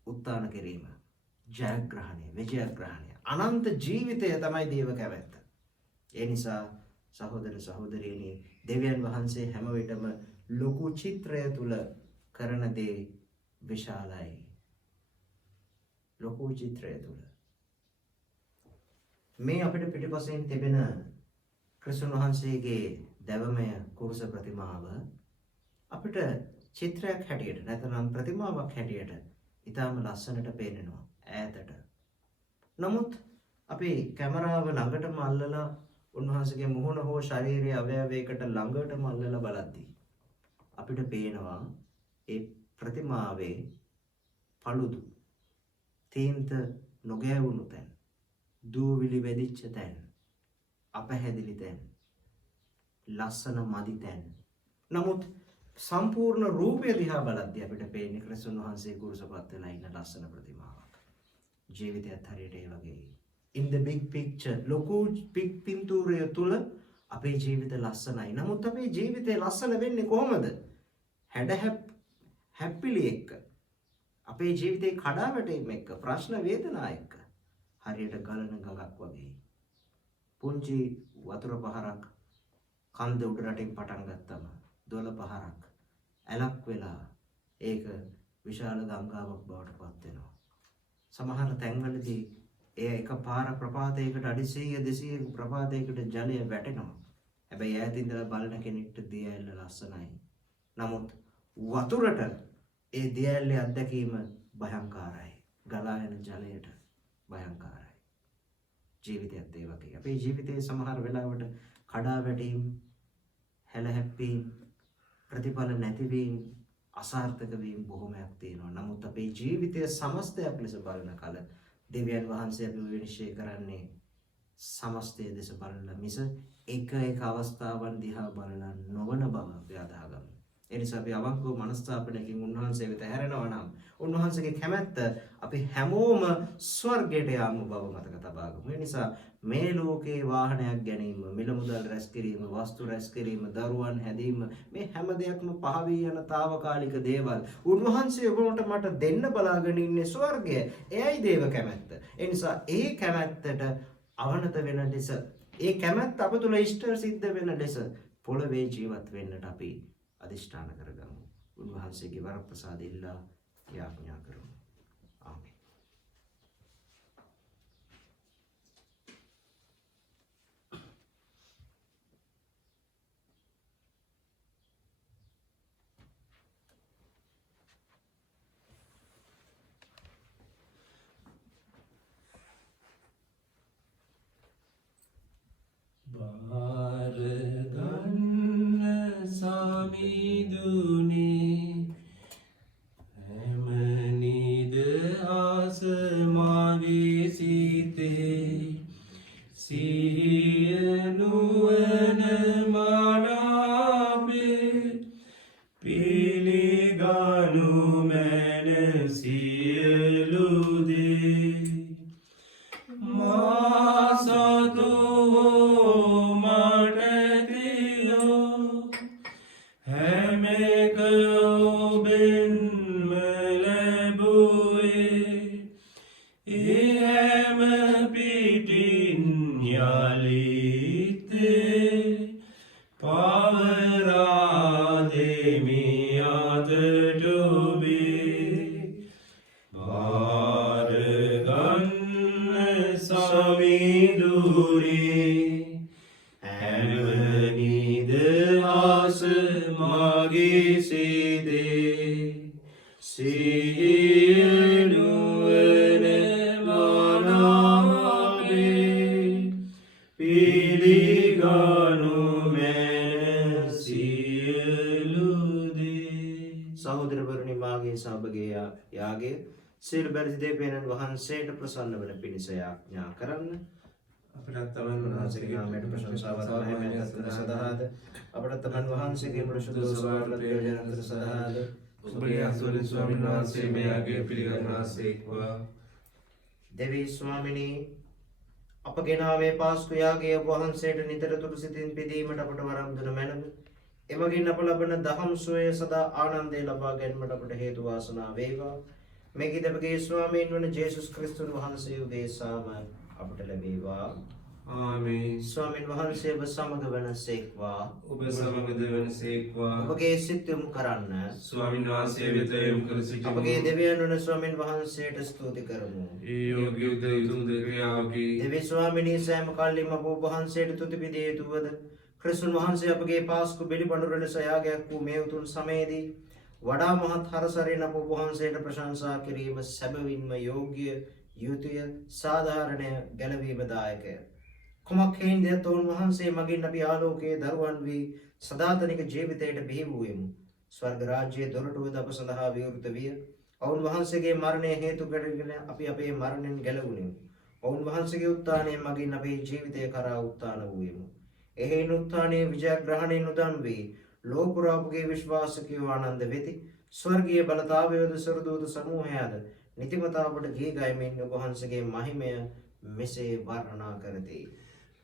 උත්ථාන කිරීම, ජයග්‍රහණය, විජයග්‍රහණය, අනන්ත ජීවිතය තමයි දේව කැමැත්ත. ඒ නිසා සහෝදර සහෝදරියනි, දෙවියන් වහන්සේ හැම විටම ලොකු චිත්‍රය තුල කරන දේ විශාලයි. ලොකු චිත්‍රය තුල මේ අපිට පිටිපස්සෙන් තිබෙන ක්‍රිස්තුන් වහන්සේගේ දැවමය කුරුස ප්‍රතිමාව අපිට චිත්‍රයක් හැටියට නැත්නම් ප්‍රතිමාවක් හැටියට ඉතාම ලස්සනට පේනවා ඈතට. නමුත් අපි කැමරාව ළඟටම අල්ලලා උන්වහන්සේගේ මුහුණ හෝ ශාරීරික අවයවයකට ළඟටම අල්ලලා බලද්දී අපිට පේනවා ඒ ප්‍රතිමාවේ පළුදු, තීන්ත නොගෑවුණු තැන්, දූවිලි වැදිච්ච තැන්, අපහැදිලි තැන්, ලස්සන මදි තැන්. නමුත් සම්පූර්ණ රූපය දිහා බලද්දී අපිට පේන්නේ ක්‍රිස්තුන් වහන්සේ කුරුසපත් වෙලා ඉන්න ලස්සන ප්‍රතිමාවක්. ජීවිතයත් හරියට ඒ වගේ. In the big picture, ලොකු පින්තූරය තුල අපේ ජීවිත ලස්සනයි. නමුත් අපේ ජීවිතේ ලස්සන වෙන්නේ කොහොමද? හැප්පිලි එක්ක. අපේ ජීවිතේ කඩාවැටීම් එක්ක, ප්‍රශ්න වේදනා එක්ක. හරියට ගලන ගඟක් වගේ. පුංචි වතුර පහරක් කන්ද උඩ රටින් පටන් ගත්තම දොළ පහරක් ඇලක් වෙලා ඒක විශාල ගංගාවක් බවට පත් වෙනවා. සමහර තැන්වලදී එය එකපාර ප්‍රපාතයකට අඩි 100 200 ප්‍රපාතයකට ජලය වැටෙනවා. හැබැයි ඈත ඉඳලා බලන කෙනෙක්ට දිය ඇල්ල ලස්සනයි. නමුත් වතුරට ඒ දිය ඇල්ලේ අත්දැකීම භයංකාරයි. ගලා යන ජලයට භයංකාරයි. ජීවිතයත් ඒ වගේ. අපේ ජීවිතයේ සමහර වෙලාවට කඩාවැටීම්, හැලහැප්පීම්, ප්‍රතිඵල නැතිවීම, අසාර්ථක වීම බොහොමයක් තියෙනවා. නමුත් අපේ ජීවිතය සමස්තයක් ලෙස බලන කල දෙවියන් වහන්සේ අපිව විනිශ්චය කරන්නේ සමස්තය දෙස බලලා මිස එක එක අවස්ථාවන් දිහා බලලා නොවන බව අපි අදහගමු. ඒ නිසා අපි අවංකව මනස්ථාපනයකින් උන්වහන්සේ වෙත හැරෙනවා නම් උන්වහන්සේගේ කැමැත්ත අපි හැමෝම ස්වර්ගයට යාම බව මතක තබා ගමු. ඒ නිසා මේ ලෝකේ වාහනයක් ගැනීම, මිල මුදල් රැස් කිරීම, වස්තු රැස් කිරීම, දරුවන් හැදීම, මේ හැම දෙයක්ම පහ වී යන తాවකාලික දේවල්. උන්වහන්සේ ඔබට මට දෙන්න බලාගෙන ඉන්නේ ස්වර්ගය. එයයි දේව කැමැත්ත. ඒ නිසා ඒ කැමැත්තට අවනත වෙන ලෙස, ඒ කැමැත්ත අප තුළ ඉෂ්ට සිද්ධ වෙන ලෙස පොළවේ ජීවත් වෙන්නට අපි අධිෂ්ඨාන කරගමු. උන්වහන්සේගේ වරප්‍රසාද ඉල්ලා යාඥා කරමු. ආමේන්. සමිදුනේ හැමනිද ආසමාගේ සිතේ සිහියනුවන මනාපේ පිළිගනු මැන සියලුදේ මාසතුවෝ මටතියෝ හැමක ඔබෙන්ම ලැබුවේ එහැම පිටින් යලිතේ පවරාදෙමි අතට ඔබේ භාරගන්න සමිඳුරේ හැමනිද ආස මගේ සිතේ සිහිනුවන මනාපේ පිළිගනු මැන සියලුදේ. සහෝදරවරුනි, මාගේ සබගේ යාගේ සියලු බැරි දෙවියන් වහන්සේට ප්‍රසන්න වන පිණිස යාඥා කරන්න. අපටත් තමන් වහන්සේගේ නාමයට ප්‍රශංසාව කරන්න සදාද අපට තමන් වහන්සේගේ ප්‍රසුද්ධ සවාර්ථ ප්‍රයෝජන සදාද ඔබගේ අසුරින් ස්වාමීන් වහන්සේ මෙයාගේ පිළිගන්නාසේක්වා. දෙවි ස්වාමිනී, අපගේ නාමයේ පාස්කු යාගයේ ඔබ වහන්සේට නිතරතුරු සිතින් පිදීමට අපට වරම් දුන මැනව. එමගින් අප ලබන දහම් සුවය සදා ආනන්දය ලබා ගැනීමට අපට හේතු වාසනා වේවා. මේ කිදපගේ ස්වාමීන් වන ජේසුස් ක්‍රිස්තුන් වහන්සේ උදෙසාම අපට ලැබේවා. ආමේන්. ස්වාමීන් වහන්සේ ඔබ සමග වනසේක්වා. ඔබ සමගද වනසේක්වා. ඔබගේ සිත යොමු කරන්න. ස්වාමීන් වහන්සේ වෙත යොමු කර සිටිමු. අපගේ දෙවියන් වන ස්වාමීන් වහන්සේට ස්තුති කරමු. ඒ යෝග්‍ය උතුම් ක්‍රියාවකි. දෙවි ස්වාමිනී, සෑම කල්ලිම අප ඔබ වහන්සේට තුති පිදිය යුතුවද? ක්‍රිස්තුන් වහන්සේ අපගේ පාස්කු බෙලිපඬුර ලෙස යාගයක් වූ මේ උතුම් සමයේදී වඩා මහත් හරසරින් අප ඔබ වහන්සේට ප්‍රශංසා කිරීම සැබවින්ම යෝග්‍ය, යුතුය, සාධාරණය, ගැලවීමදායකය. කුමක් හේින්දත් ඔවුන් වහන්සේ මගින් අපි ආලෝකයේ දරුවන් වී සදාතනික ජීවිතයට බිහි වූයෙමු. ස්වර්ග රාජ්‍යයේ දොරටුවද අප සඳහා විවෘත විය. ඔවුන් වහන්සේගේ මරණය හේතු කරගෙන අපි අපේ මරණයෙන් ගැලවුණෙමු. ඔවුන් වහන්සේගේ උත්ථානය මගින් අපේ ජීවිතය කරා උත්ථාන වූයෙමු. එහෙයින් උත්ථානයේ විජයග්‍රහණයෙන් උදන් වී ලෝකුරා අපගේ විශ්වාසකයෝ ආනන්ද වෙති. ස්වර්ගීය බලතාවයෝද සරදූත සමූහයාද නිතිමතා අපට ගී ගයමින් ඔබ වහන්සේගේ මහිමය මෙසේ වර්ණනා කරති.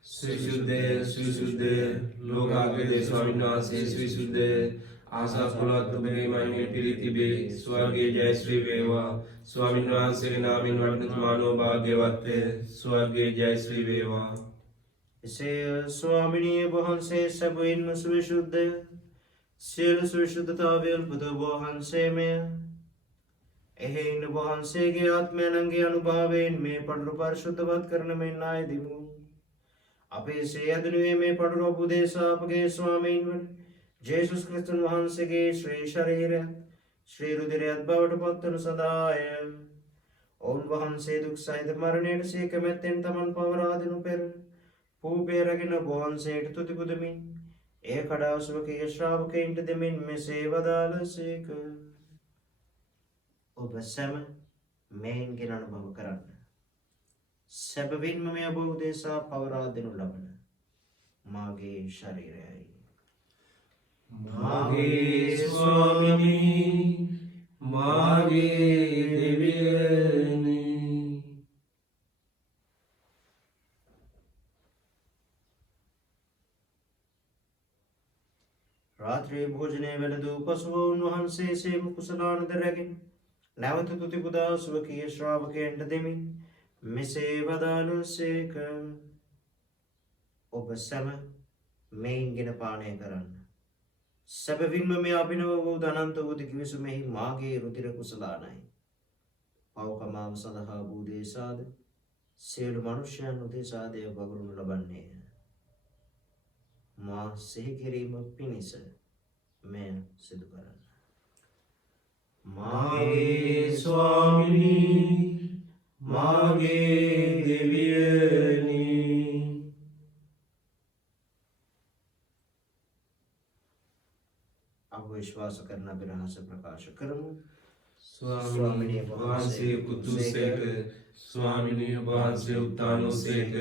සවිසුද්ධ සවිසුද්ධ ලෝකාග්‍රේ ස්වාමීන් වහන්සේ සවිසුද්ධ ආසා කුලත් ඔබගේ මහිමේ පිරී තිබේ. ස්වර්ගයේ ජය ශ්‍රී වේවා. ස්වාමීන් වහන්සේගේ නාමයෙන් වර්ධිතමානෝ භාග්‍යවත්ය. ස්වර්ගයේ ජය ශ්‍රී වේවා. එසේ ස්වාමිනී වහන්සේ සැබවින්ම සවිසුද්ධය. සියලු සවිසුද්ධතාවයන් පුද වහන්සේමය. එහෙයින් වහන්සේගේ ආත්මයන්ගේ අනුභවයෙන් මේ පඬුරු පරිශුද්ධවත් කරන මෙන් ආයදිමු. අපේ සේයදනුවේ මේ පඬුරු උපදේශා අපගේ ස්වාමීන් වන ජේසුස් ක්‍රිස්තුන් වහන්සේගේ ශ්‍රී ශරීරයත් ශ්‍රී රුධිරයත් බවට පත්වනු සදාය. ඔවුන් වහන්සේ දුක් සහිත මරණයට සිය කැමැත්තෙන් තමන් පවරා දෙනු පෙර පූපය රැගෙන වහන්සේට තුති පුදමින් එය කඩා ස්වකීය ශ්‍රාවකයින්ට දෙමින් මෙසේ වදාළසේක. ඔබ සැම මෙයින් ගෙන අනුභව කරන්න. සැබවින්ම මේ ඔබ උදෙසා පවරා දෙනු ලබන මාගේ ශරීරයයි. මාගේ ස්වාමිනී, මාගේ දෙවියනි. රාත්‍රී භෝජනය වෙළඳූ පසුව උන්වහන්සේ සේම කුසලානද රැගෙන නැවත තුති පුදා ස්වකීය ශ්‍රාවකයන්ට දෙමින් මෙසේ වදාළසේක. ඔබ සැම මෙයින් ගෙන පානය කරන්න. සැබවින්ම මේ අභිනව වූ අනන්ත වූ දිවිසුමෙහි මාගේ රුධිර කුසලානයි. පව්කමාව සඳහා වූ දේශාද සියලු මනුෂ්‍යයන් උදෙසාදය වගුරුනු ලබන්නේය. මා සිහි කිරීම පිණිස මෙය සිදු කරන්න. මාගේ ස්වාමිනී, මාගේ දෙවියනි. විශ්වාස කරන අපි රහස ප්‍රකාශ කරමු. ස්වාමිනී වහන්සේ පුදුසේක, ස්වාමිනී වහන්සේ උත්තානෝසේක,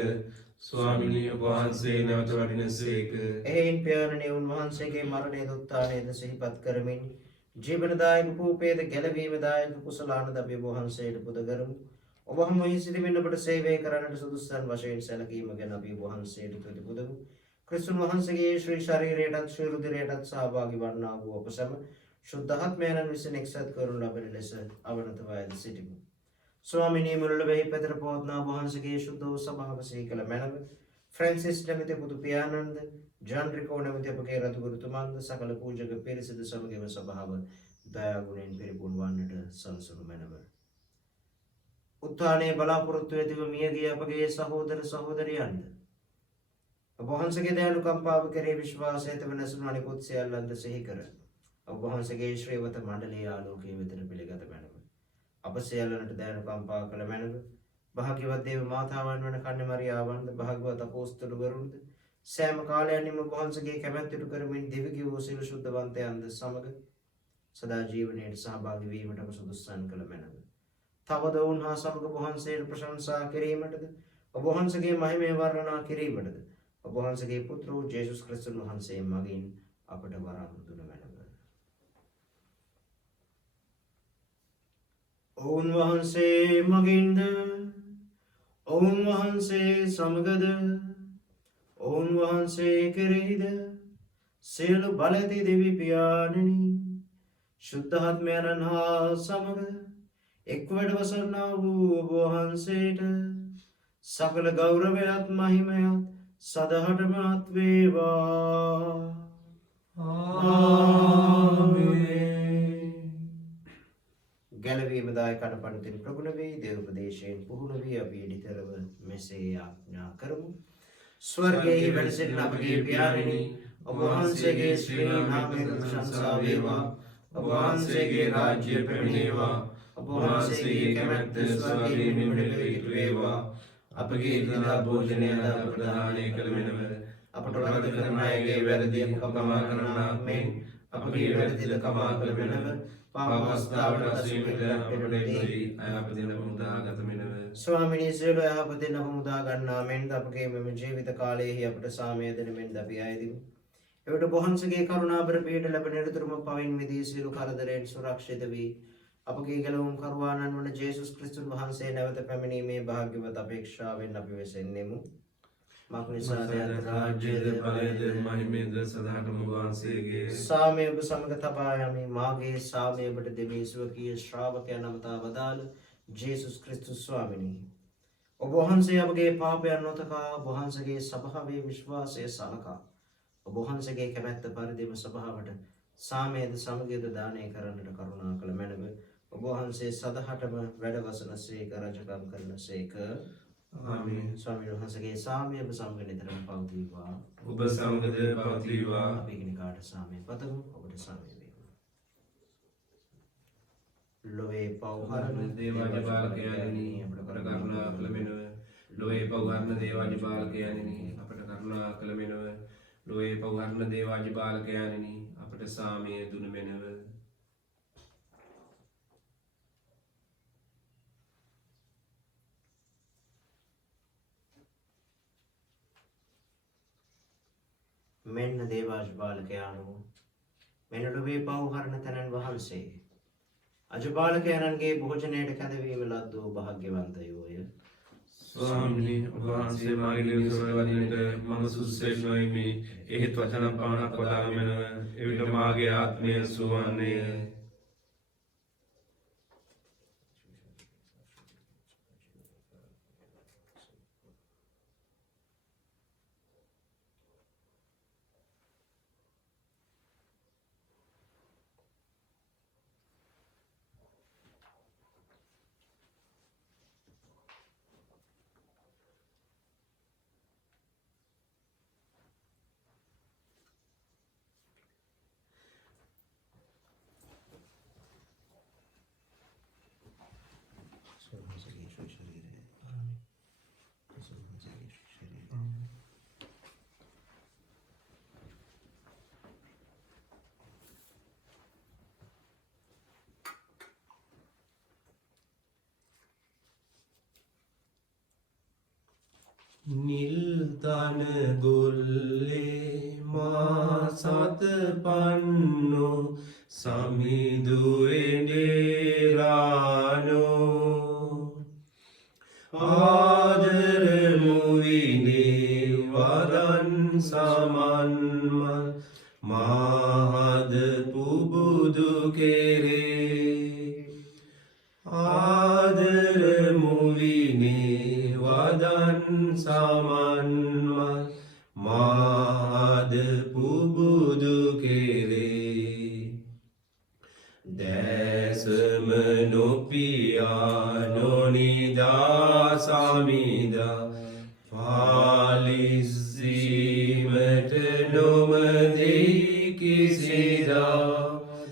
ස්වාමිනී වහන්සේ නැවත වඩිනසේක. එයින් පියාණනි උන්වහන්සේගේ මරණයද උත්ථානයද සිහිපත් කරමින් ජීවනදායක කූපේද ගැලවීමදායක කුසලානද අපි වහන්සේට පුද කරමු. ඔබ හමුවේ සිටිමින් අපට සේවය කරන්නට සුදුසුසන් වශයෙන් සැලකීම ගැන අපි වහන්සේට තුති පුදමු. ක්‍රිස්තුන් වහන්සේගේ ශ්‍රී ශරීරයටත් ශ්‍රී රුධිරයටත් සහභාගී වන්නා වූ අප සැම ශුද්ධාත්මයන් විසින් එක්සත් කරනු ලබන ලෙස අවනතව ඇද සිටිමු. ස්වාමිනී මුළුල්ලෙහි පෙතර පවත්නා වහන්සේගේ ශුද්ධ වූ සභාව සිහි කළ මැනව ෆ්‍රැන්සිස් නැමැති බුදු පියාණන්ද ජාන් රිකෝ නැමැති අපගේ රතු ගුරුතුමන්ද සකල පූජක පිරිසද සමගම සභාව දයා ගුණයෙන් පරිපූර්ණ වන්නට සලසනු මැනව. උත්ථානයේ බලාපොරොත්තු ඇතිව මියගිය අපගේ සහෝදර සහෝදරියන්ද ඔබ වහන්සේගේ දයාලුකම්පාව කෙරෙහි විශ්වාසය ඇතිව නැසුණු අනිකුත් සියල්ලන්ද සිහි කර ඔබ වහන්සේගේ ශ්‍රේවත මණ්ඩලයේ ආලෝකයේ වෙතට පිළිගත මැනව. අප සියල්ලන්ට දයාලුකම්පා කළ මැනව. භාග්‍යවත් දේව මාතාවන් වන කන්‍ය මරියාවන්ද භාග්‍යවත් අපෝස්තලවරුන්ද සෑම කාලයන්හිම ඔබ වහන්සේගේ කැමැත්ත ඉටු කරමින් දිව්‍ය වූ සියලු ශුද්ධවන්තයන්ද සමග සදා ජීවනයේ සහභාගී වීමට අප සුදුසුසන් කළ මැනව. තවද ඔවුන් හා සමග ඔබ වහන්සේට ප්‍රශංසා කිරීමටද ඔබ වහන්සේගේ මහිමය වර්ණනා කිරීමටද ඔබ වහන්සේගේ පුත්‍ර වූ ජේසුස් ක්‍රිස්තුස් වහන්සේ මගින් අපට වරම් දුන මැනව. ඔවුන් වහන්සේ මගින්ද ඔවුන් වහන්සේ සමගද ඔවුන් වහන්සේ කෙරෙහිද සියලු බලඇති දෙවි පියාණෙනි ශුද්ධාත්මයන් හා සමග එක්වැඩ වසන්නා වූ ඔබ වහන්සේට සකල ගෞරවයත් මහිමයත් සදහටම අත් වේවා. ආමේන්. ගැලවීමදායක කණපණතින් ප්‍රගුණ වේ දේව ප්‍රදේශයෙන් පුහුණු වී අපි ඉදිතරව මෙසේ ආඥා කරමු. ස්වර්ගයේ වැඩ සිටින අපගේ පියාණෙනි ඔබ වහන්සේගේ ශ්‍රී නාමයෙන් ප්‍රශංසා වේවා. ඔබ වහන්සේගේ රාජ්‍ය පැමිණේවා. ඔබ වහන්සේගේ කැමැත්ත ස්වර්ගයේ නිමිති වේවා. අපගේ දිනා භෝජනය අද ප්‍රදානය කළ මෙනව අපට වරද කරන අයගේ වැරදි කමා කරනා මෙන් අපගේ වැරදිද කමා කළ මෙනව පාපස්ථාවට අසීමිත අපට දෙයි අයහපතින් මුදාගත මෙනව. ස්වාමිනී සියලු අයහපතින් මුදා ගන්නා මෙන්ද අපගේ මෙම ජීවිත කාලයෙහි අපට සාමය දෙන මෙන්ද අපි අයදිමු. එවිට ඔබ වහන්සේගේ කරුණාබර පිහිට ලැබ නිරතුරුම පවින් මිදී සියලු කරදරයෙන් සුරක්ෂිත වී අපගේ ගැලවුම් කරුවාණන් වන ජේසුස් ක්‍රිස්තුස් වහන්සේ නැවත පැමිණීමේ භාග්‍යවත් අපේක්ෂාවෙන් අපි වෙසෙන්නෙමු. මක්නිසාද රාජ්‍යද බලයද මහිමේද සදාටම වහන්සේගේ. සාමය ඔබ සමග තබා යමි. මාගේ සාමය ඔබට දෙමි ස්වකීය ශ්‍රාවකයන් අමතා වදාළ ජේසුස් ක්‍රිස්තුස් ස්වාමිනී. ඔබ වහන්සේ අපගේ පාපයන් නොතකා ඔබ වහන්සේගේ සභාවේ විශ්වාසය සලකා ඔබ වහන්සේගේ කැමැත්ත පරිදිම සභාවට සාමයද සමගියද දානය කරන්නට කරුණා කළ මැනව. ඔබ වහන්සේ සදහටම වැඩවසන සේක රජකම් කරන සේක. ආමේන්. ස්වාමීන් වහන්සේගේ සාමය ඔබ සමග නිතරම පවතිවා. ඔබ සමගද පවතිවා. අපි එකිනෙකාට සාමය පතමු. ඔබට සාමය වේවා. ලොවේ පව්හරන දේවාජපාලකයන්නි අපට කරුණා කළ මෙනව. ලොවේ පව්හරන දේවාජපාලකයන්නි අපට කරුණා කළ මෙනව. ලොවේ පව්හරන දේවාජපාලකයන්නි අපට සාමය දුන මෙනව. මෙන්න දේවාජපාලකයාණෝ මෙන්න ලොවේ පව්හරන තැනන් වහන්සේ අජපාලකයන්ගේ භෝජනයට කැඳවීම ලද්දෝ භාග්‍යවන්තයෝය. ස්වාමිනී ඔබ වහන්සේ මාගේ නිවසට වදින්නට මම සුදුසෙක් නොෙමි. එහෙත් වචන පමණක් වදාළ මෙනව එවිට මාගේ ආත්මය සුවන්නේය. නිල්තන ගොල්ලේ මා සත පන්නු සමිදුවෙඩේරානෝ ආදරමුවිනේ වදන් සමන්මල් මාහද පුබුදු කෙරේ ආදරමුවිනේ වදන් සමන්මල් මාහද පුබුදු කෙරේ දැසම නොපියා නොනිදා සමිදා පාලිස්සීමට නොමදෙයි කිසිදා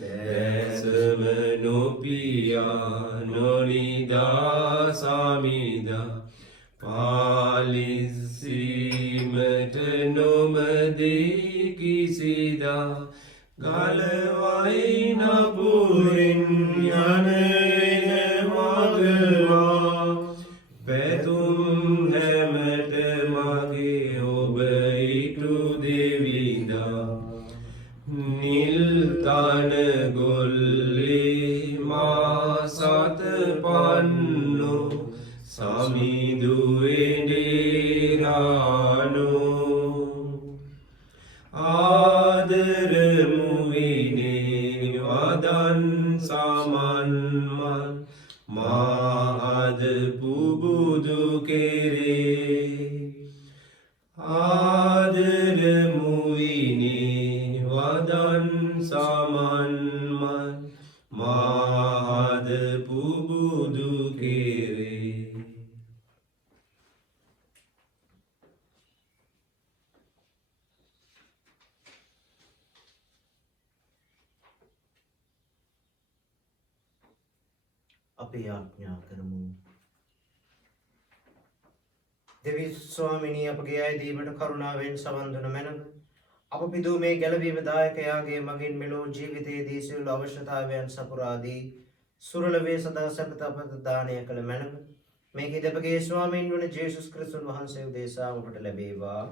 දැසම නොපියා නොනිදා සමිදා පාලිස්සීමට නොමදෙයි කිසිදා ගලවයි නපුරින් යන මගවා පැතුම් හැමට මගේ ඔබ ඉටු දෙවිදා නිල්තන ගොල්ලේ මා සත පන්නු සමිදුවෙඩේරානෝ ආදරමුවිනේ වදන් සමන්මල් මාහද පුබුදු කෙරේ ආදරමුවිනේ වදන් සමන්මල් මාහද පුබුදු කෙරේ අපි යාඥා කරමු. දෙවි ස්වාමිනී අපගේ අය දීමට කරුණාවෙන් සවන් දුන මැනව. අප පිදූ මේ ගැලවීම දායකයාගේ මගින් මෙලෝ ජීවිතයේදී සියලු අවශ්‍යතාවයන් සපුරාදී සුරලවේ සදා සැපත අපට දානය කළ මැනව. මේ කිදපගේ ස්වාමීන් වන ජේසුස් ක්‍රිස්තුන් වහන්සේ උදෙසා අපට ලැබේවා.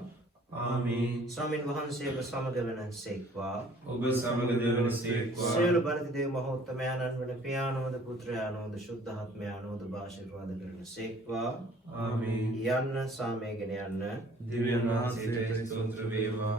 ආමේන්. ස්වාමීන් වහන්සේ ඔබ සමග වනසේක්වා. ඔබ සමග දෙවනසේක්වා. සියලු බණති දේව මහෝත්තමයන්න් වන පියාණෝද පුත්‍රයාණෝද ශුද්ධාත්මයාණෝද ආශිර්වාද කරනසේක්වා. ආමේන්. යන්න සාමයෙන් යන්න. දිව්‍යන් වහන්සේට ස්තෝත්‍ර වේවා.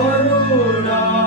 කරුණා